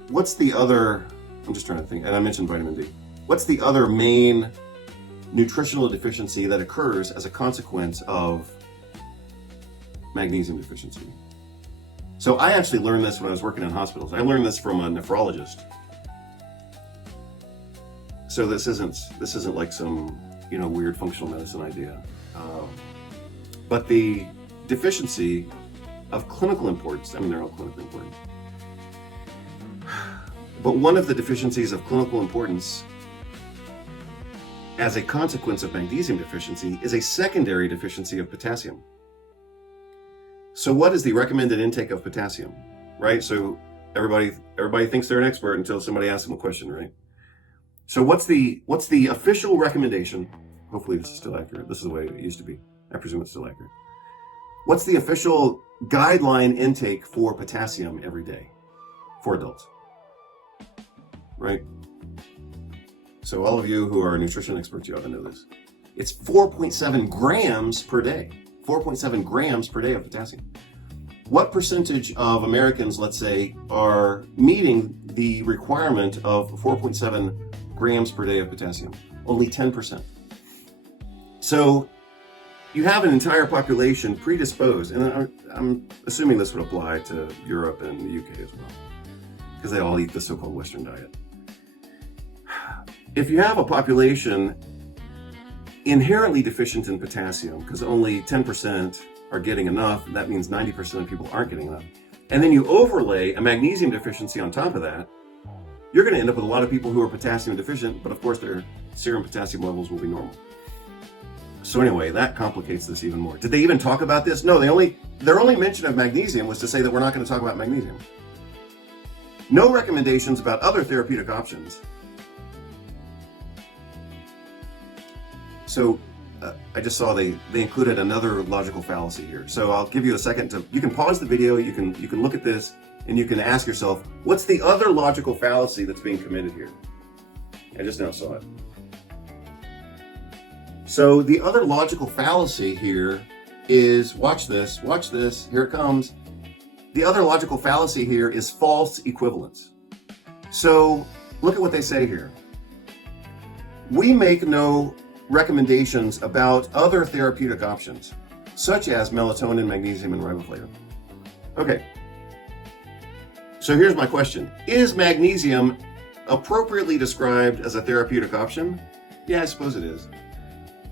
what's the other, I'm just trying to think, and I mentioned vitamin D. What's the other main nutritional deficiency that occurs as a consequence of magnesium deficiency? So I actually learned this when I was working in hospitals. I learned this from a nephrologist. So this isn't like some weird functional medicine idea, but the deficiency of clinical importance. They're all clinically important, but one of the deficiencies of clinical importance as a consequence of magnesium deficiency is a secondary deficiency of potassium. So what is the recommended intake of potassium, right? So everybody thinks they're an expert until somebody asks them a question, right? So what's the official recommendation? Hopefully this is still accurate. This is the way it used to be. I presume it's still accurate. What's the official guideline intake for potassium every day for adults? Right? So all of you who are nutrition experts, you ought to know this. It's 4.7 grams per day. 4.7 grams per day of potassium. What percentage of Americans, let's say, are meeting the requirement of 4.7 grams per day of potassium? Only 10%. So you have an entire population predisposed, and I'm assuming this would apply to Europe and the UK as well, because they all eat the so-called Western diet. If you have a population inherently deficient in potassium, because only 10% are getting enough, that means 90% of people aren't getting enough, and then you overlay a magnesium deficiency on top of that, you're going to end up with a lot of people who are potassium deficient, but of course their serum potassium levels will be normal. So anyway, that complicates this even more. Did they even talk about this? No, their only mention of magnesium was to say that we're not going to talk about magnesium. No recommendations about other therapeutic options. So I just saw they included another logical fallacy here. So I'll give you a second you can pause the video, you can look at this, and you can ask yourself, what's the other logical fallacy that's being committed here? I just now saw it. So the other logical fallacy here is, watch this, here it comes. The other logical fallacy here is false equivalence. So look at what they say here. We make no recommendations about other therapeutic options, such as melatonin, magnesium, and riboflavin. Okay. So here's my question. Is magnesium appropriately described as a therapeutic option? Yeah, I suppose it is.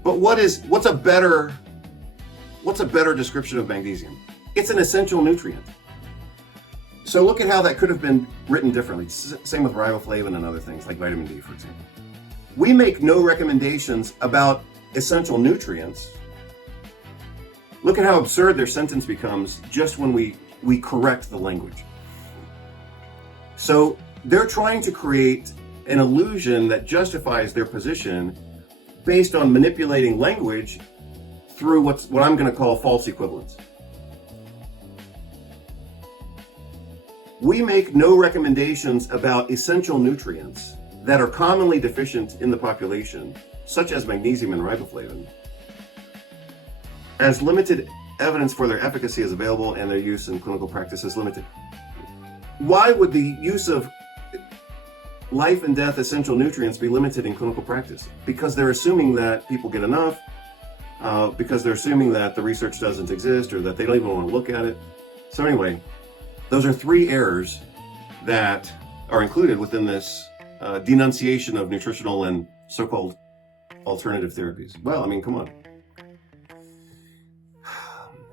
But what's a better description of magnesium? It's an essential nutrient. So look at how that could have been written differently. Same with riboflavin and other things like vitamin D, for example. We make no recommendations about essential nutrients. Look at how absurd their sentence becomes just when we correct the language. So they're trying to create an illusion that justifies their position based on manipulating language through what I'm going to call false equivalence. We make no recommendations about essential nutrients that are commonly deficient in the population, such as magnesium and riboflavin, as limited evidence for their efficacy is available and their use in clinical practice is limited. Why would the use of life and death essential nutrients be limited in clinical practice? Because they're assuming that people get enough, because they're assuming that the research doesn't exist or that they don't even want to look at it. So anyway, those are three errors that are included within this denunciation of nutritional and so-called alternative therapies. Well, I mean, come on.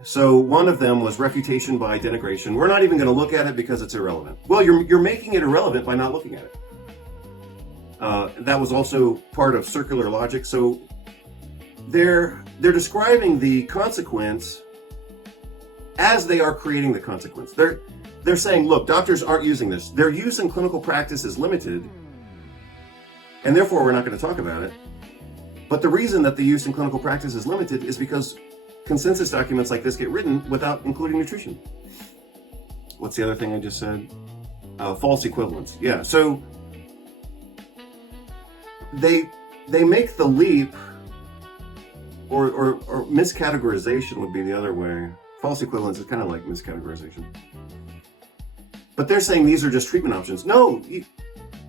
So one of them was refutation by denigration. We're not even going to look at it because it's irrelevant. Well, you're making it irrelevant by not looking at it. That was also part of circular logic. So they're describing the consequence as they are creating the consequence. They're saying, look, doctors aren't using this. Their use in clinical practice is limited, and therefore we're not going to talk about it. But the reason that the use in clinical practice is limited is because consensus documents like this get written without including nutrition. What's the other thing I just said? False equivalence. Yeah, so they make the leap, or miscategorization would be the other way. False equivalence is kind of like miscategorization. But they're saying these are just treatment options. No,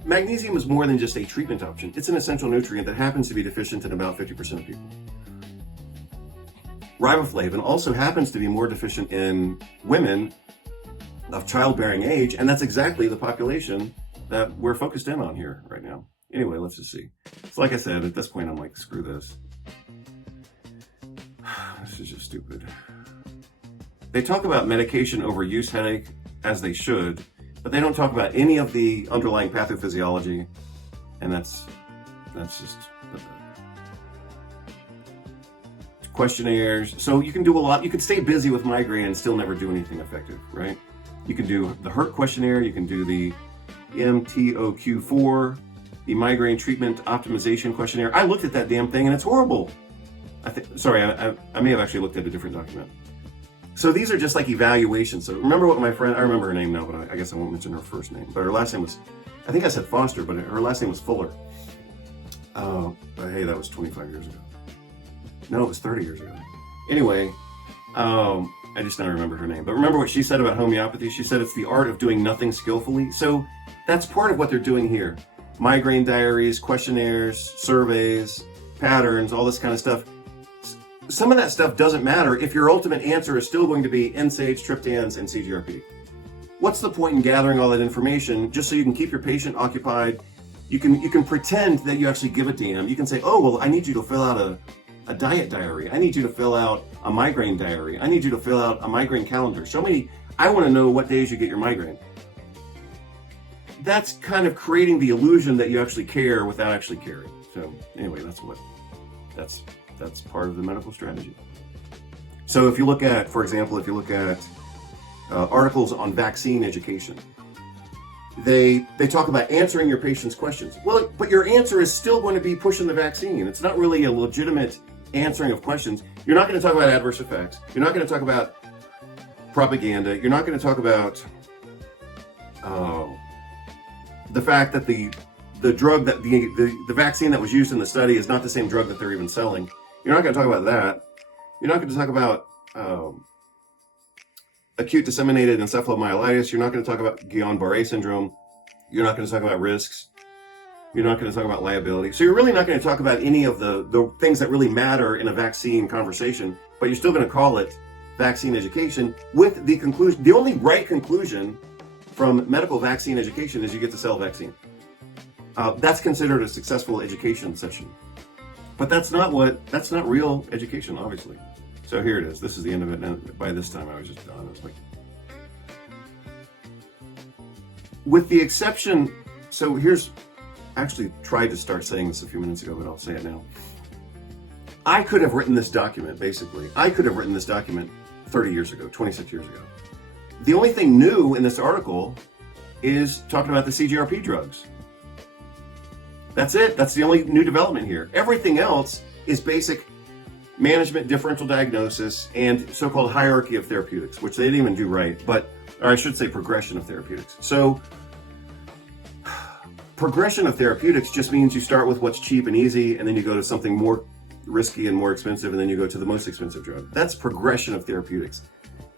magnesium is more than just a treatment option. It's an essential nutrient that happens to be deficient in about 50% of people. Riboflavin also happens to be more deficient in women of childbearing age, and that's exactly the population that we're focused in on here right now. Anyway, let's just see. So like I said, at this point, I'm like, screw this. This is just stupid. They talk about medication overuse headache, as they should, but they don't talk about any of the underlying pathophysiology, and that's just questionnaires. So you can do a lot. You could stay busy with migraine and still never do anything effective, right? You can do the HURT questionnaire, you can do the MTOQ4, the migraine treatment optimization questionnaire. I looked at that damn thing and it's horrible. I may have actually looked at a different document. So these are just like evaluations. So remember what my friend, I remember her name now, but I guess I won't mention her first name. But her last name was, I think I said Foster, but her last name was Fuller. But hey, that was 25 years ago. No, it was 30 years ago. Anyway, I just don't remember her name. But remember what she said about homeopathy? She said it's the art of doing nothing skillfully. So that's part of what they're doing here. Migraine diaries, questionnaires, surveys, patterns, all this kind of stuff. Some of that stuff doesn't matter if your ultimate answer is still going to be NSAIDs, triptans, and CGRP. What's the point in gathering all that information just so you can keep your patient occupied? You can pretend that you actually give a damn. You can say, oh, well, I need you to fill out a diet diary. I need you to fill out a migraine diary. I need you to fill out a migraine calendar. I want to know what days you get your migraine. That's kind of creating the illusion that you actually care without actually caring. So anyway, that's part of the medical strategy. So if you look at, for example, articles on vaccine education, they talk about answering your patient's questions. Well, but your answer is still going to be pushing the vaccine. It's not really a legitimate answering of questions. You're not going to talk about adverse effects. You're not going to talk about propaganda. You're not going to talk about the fact that the drug that the vaccine that was used in the study is not the same drug that they're even selling. You're not going to talk about that. You're not going to talk about acute disseminated encephalomyelitis. You're not going to talk about Guillain-Barré syndrome. You're not going to talk about risks. You're not going to talk about liability. So you're really not going to talk about any of the things that really matter in a vaccine conversation, but you're still going to call it vaccine education with the conclusion. The only right conclusion from medical vaccine education is you get to sell a vaccine. That's considered a successful education session. But that's not real education, obviously. So here it is. This is the end of it. And by this time, I was just done. I was like, with the exception, so here's, actually tried to start saying this a few minutes ago, but I'll say it now. I could have written this document, basically. I could have written this document 30 years ago, 26 years ago. The only thing new in this article is talking about the CGRP drugs. That's it. That's the only new development here. Everything else is basic management, differential diagnosis, and so-called hierarchy of therapeutics, which they didn't even do right, but, or I should say progression of therapeutics. So progression of therapeutics just means you start with what's cheap and easy, and then you go to something more risky and more expensive, and then you go to the most expensive drug. That's progression of therapeutics.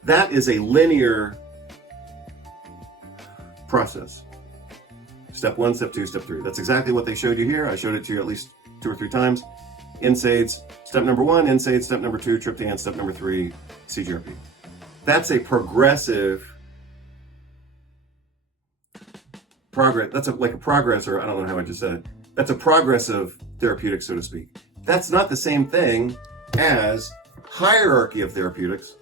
That is a linear process. Step 1, step 2, step 3. That's exactly what they showed you here. I showed it to you at least 2 or 3 times. NSAIDs, step number 1, NSAIDs, step number 2, triptan, step number 3, CGRP. That's a progressive progress. That's like a progress, or I don't know how I just said it. That's a progressive therapeutic, so to speak. That's not the same thing as hierarchy of therapeutics,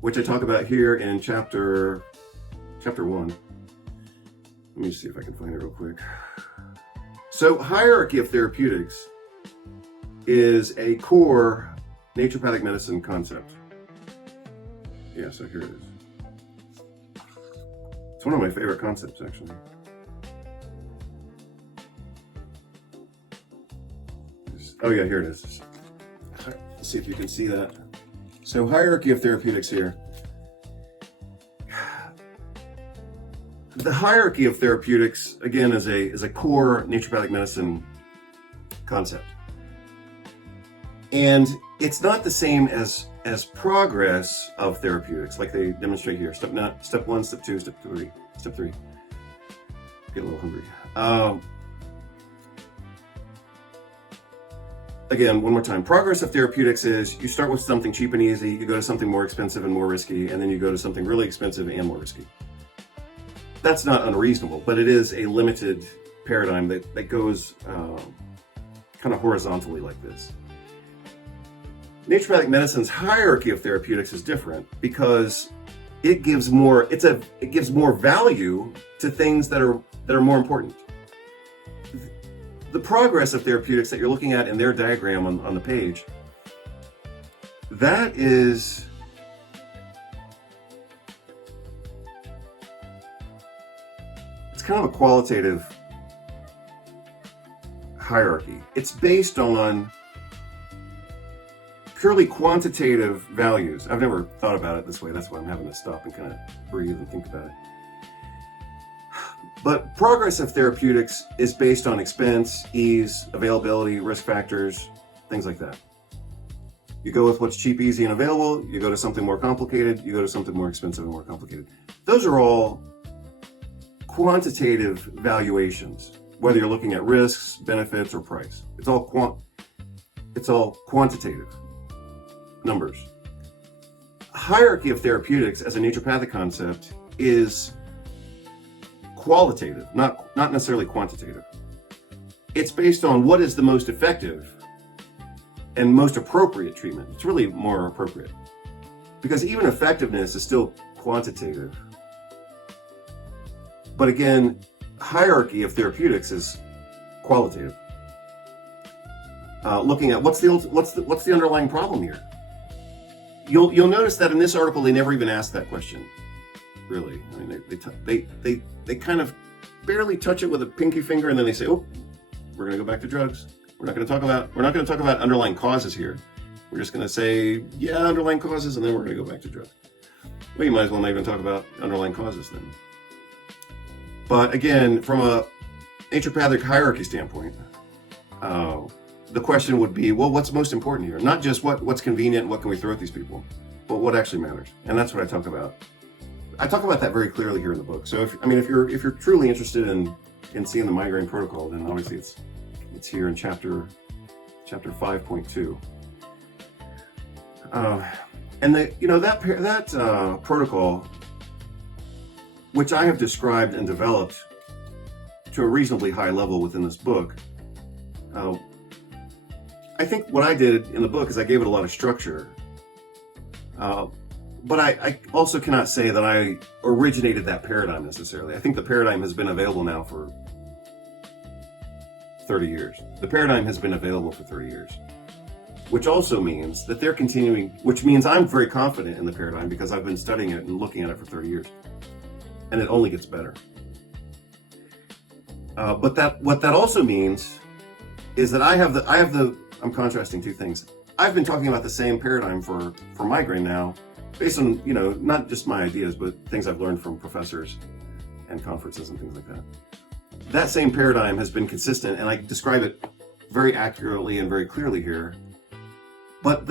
which I talk about here in chapter 1. Let me see if I can find it real quick. So hierarchy of therapeutics is a core naturopathic medicine concept. Yeah, so here it is. It's one of my favorite concepts, actually. Oh yeah, here it is. Let's see if you can see that. So hierarchy of therapeutics here. The hierarchy of therapeutics, again, is a core naturopathic medicine concept. And it's not the same as progress of therapeutics, like they demonstrate here. Step 1, step 2, step 3, step 3. Get a little hungry. Again, one more time. Progress of therapeutics is you start with something cheap and easy, you go to something more expensive and more risky, and then you go to something really expensive and more risky. That's not unreasonable, but it is a limited paradigm that goes kind of horizontally like this. Naturopathic medicine's hierarchy of therapeutics is different because it gives more value to things that are more important. The progress of therapeutics that you're looking at in their diagram on the page, that is kind of a qualitative hierarchy. It's based on purely quantitative values. I've never thought about it this way. That's why I'm having to stop and kind of breathe and think about it. But progress of therapeutics is based on expense, ease, availability, risk factors, things like that. You go with what's cheap, easy, and available. You go to something more complicated. You go to something more expensive and more complicated. Those are all quantitative valuations, whether you're looking at risks, benefits, or price. It's all quantitative numbers. Hierarchy of therapeutics as a naturopathic concept is qualitative, not necessarily quantitative. It's based on what is the most effective and most appropriate treatment. It's really more appropriate because even effectiveness is still quantitative. But again, hierarchy of therapeutics is qualitative. Looking at what's the underlying problem here. You'll notice that in this article they never even asked that question. Really, I mean they kind of barely touch it with a pinky finger, and then they say, "Oh, we're going to go back to drugs. We're not going to talk about underlying causes here. We're just going to say, yeah, underlying causes, and then we're going to go back to drugs." Well, you might as well not even talk about underlying causes then. But again, from a naturopathic hierarchy standpoint, the question would be, well, what's most important here? Not just what's convenient, what can we throw at these people, but what actually matters. And that's what I talk about. I talk about that very clearly here in the book. So if you're truly interested in seeing the Migraine Protocol, then obviously it's here in chapter 5.2. And that protocol, which I have described and developed to a reasonably high level within this book. I think what I did in the book is I gave it a lot of structure. But I also cannot say that I originated that paradigm necessarily. I think the paradigm has been available now for 30 years. The paradigm has been available for 30 years, which also means that they're continuing, which means I'm very confident in the paradigm because I've been studying it and looking at it for 30 years. And it only gets better. But what that also means is that I'm contrasting two things. I've been talking about the same paradigm for migraine now, based on, not just my ideas, but things I've learned from professors and conferences and things like that. That same paradigm has been consistent, and I describe it very accurately and very clearly here. But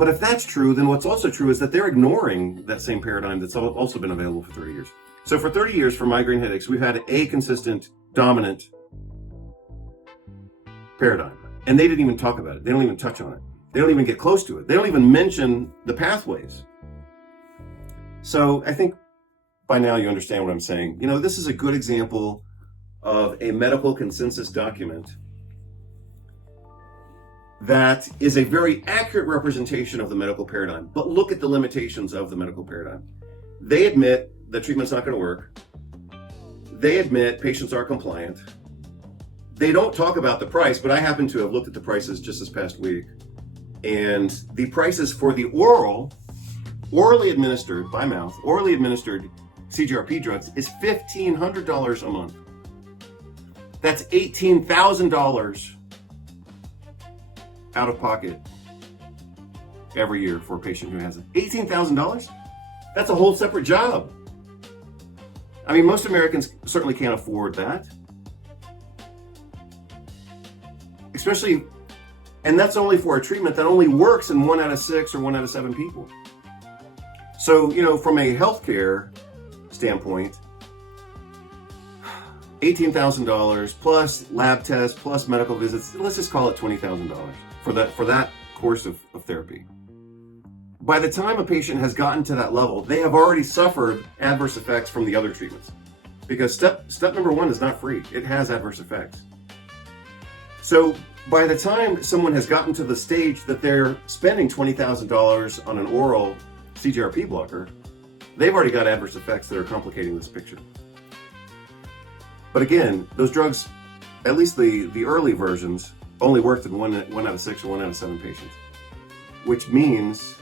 if that's true, then what's also true is that they're ignoring that same paradigm that's also been available for 30 years. So for 30 years, for migraine headaches, we've had a consistent, dominant paradigm. And they didn't even talk about it. They don't even touch on it. They don't even get close to it. They don't even mention the pathways. So I think by now you understand what I'm saying. This is a good example of a medical consensus document that is a very accurate representation of the medical paradigm. But look at the limitations of the medical paradigm. They admit the treatment's not going to work. They admit patients are compliant. They don't talk about the price, but I happen to have looked at the prices just this past week. And the prices for the orally administered, by mouth, orally administered CGRP drugs is $1,500 a month. That's $18,000 out of pocket every year for a patient who has it. $18,000? That's a whole separate job. I mean, most Americans certainly can't afford that. Especially, and that's only for a treatment that only works in 1 out of 6 or 1 out of 7 people. So, from a healthcare standpoint, $18,000 plus lab tests, plus medical visits, let's just call it $20,000 for that course of therapy. By the time a patient has gotten to that level, they have already suffered adverse effects from the other treatments. Because step number 1 is not free. It has adverse effects. So by the time someone has gotten to the stage that they're spending $20,000 on an oral CGRP blocker, they've already got adverse effects that are complicating this picture. But again, those drugs, at least the early versions, only worked in 1 out of 6 or 1 out of 7 patients. Which means,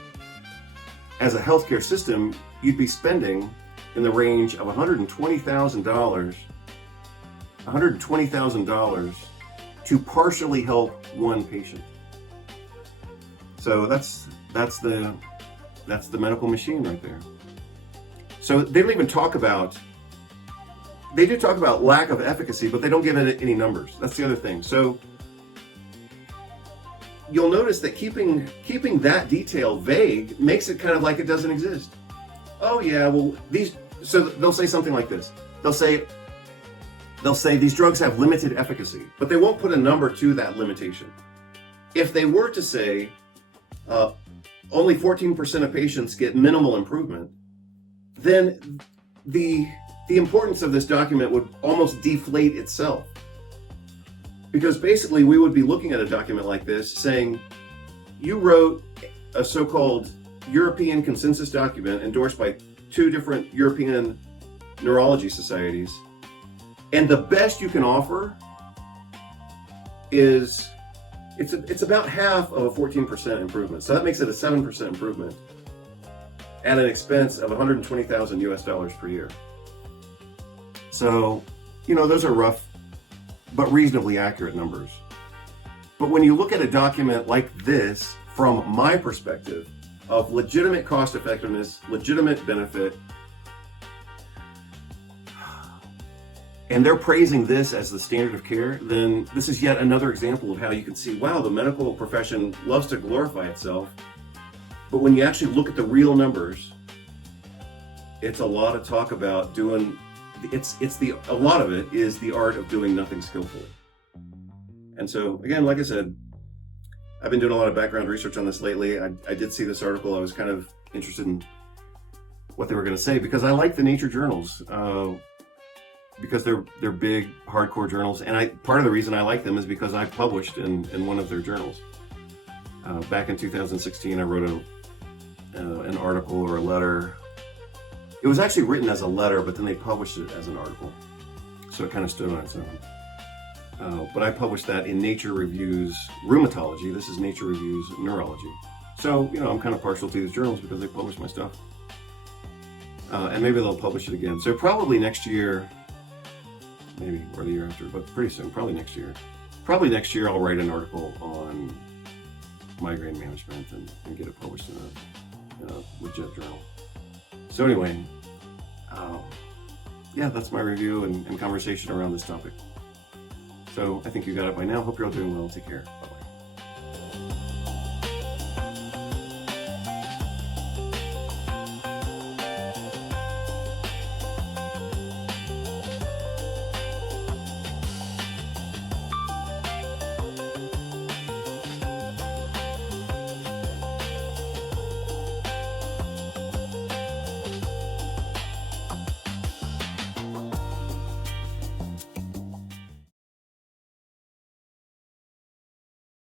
as a healthcare system, you'd be spending in the range of $120,000 to partially help one patient. So that's the medical machine right there. So they don't even talk about, they do talk about lack of efficacy, but they don't give it any numbers. That's the other thing. So you'll notice that keeping that detail vague makes it kind of like it doesn't exist. Oh yeah, well so they'll say something like this. They'll say these drugs have limited efficacy, but they won't put a number to that limitation. If they were to say only 14% of patients get minimal improvement, then the importance of this document would almost deflate itself. Because basically we would be looking at a document like this saying, you wrote a so-called European consensus document endorsed by 2 different European neurology societies, and the best you can offer is, it's about half of a 14% improvement. So that makes it a 7% improvement at an expense of $120,000 per year. So, those are rough but reasonably accurate numbers. But when you look at a document like this from my perspective of legitimate cost effectiveness, legitimate benefit, and they're praising this as the standard of care, then this is yet another example of how you can see, wow, the medical profession loves to glorify itself. But when you actually look at the real numbers, it's a lot of talk about doing, a lot of it is the art of doing nothing skillfully. And so, again, like I said, I've been doing a lot of background research on this lately. I did see this article. I was kind of interested in what they were going to say because I like the nature journals. because they're big, hardcore journals, and part of the reason I like them is because I've published in one of their journals. Back in 2016, I wrote an article or a letter. It was actually written as a letter, but then they published it as an article, so it kind of stood on its own. But I published that in Nature Reviews Rheumatology. This is Nature Reviews Neurology. So, I'm kind of partial to these journals because they publish my stuff. And maybe they'll publish it again. So probably next year, maybe, or the year after, but pretty soon, probably next year. Probably next year I'll write an article on migraine management and get it published in a legit journal. So anyway, yeah, that's my review and conversation around this topic. So I think you got it by now. Hope you're all doing well. Take care.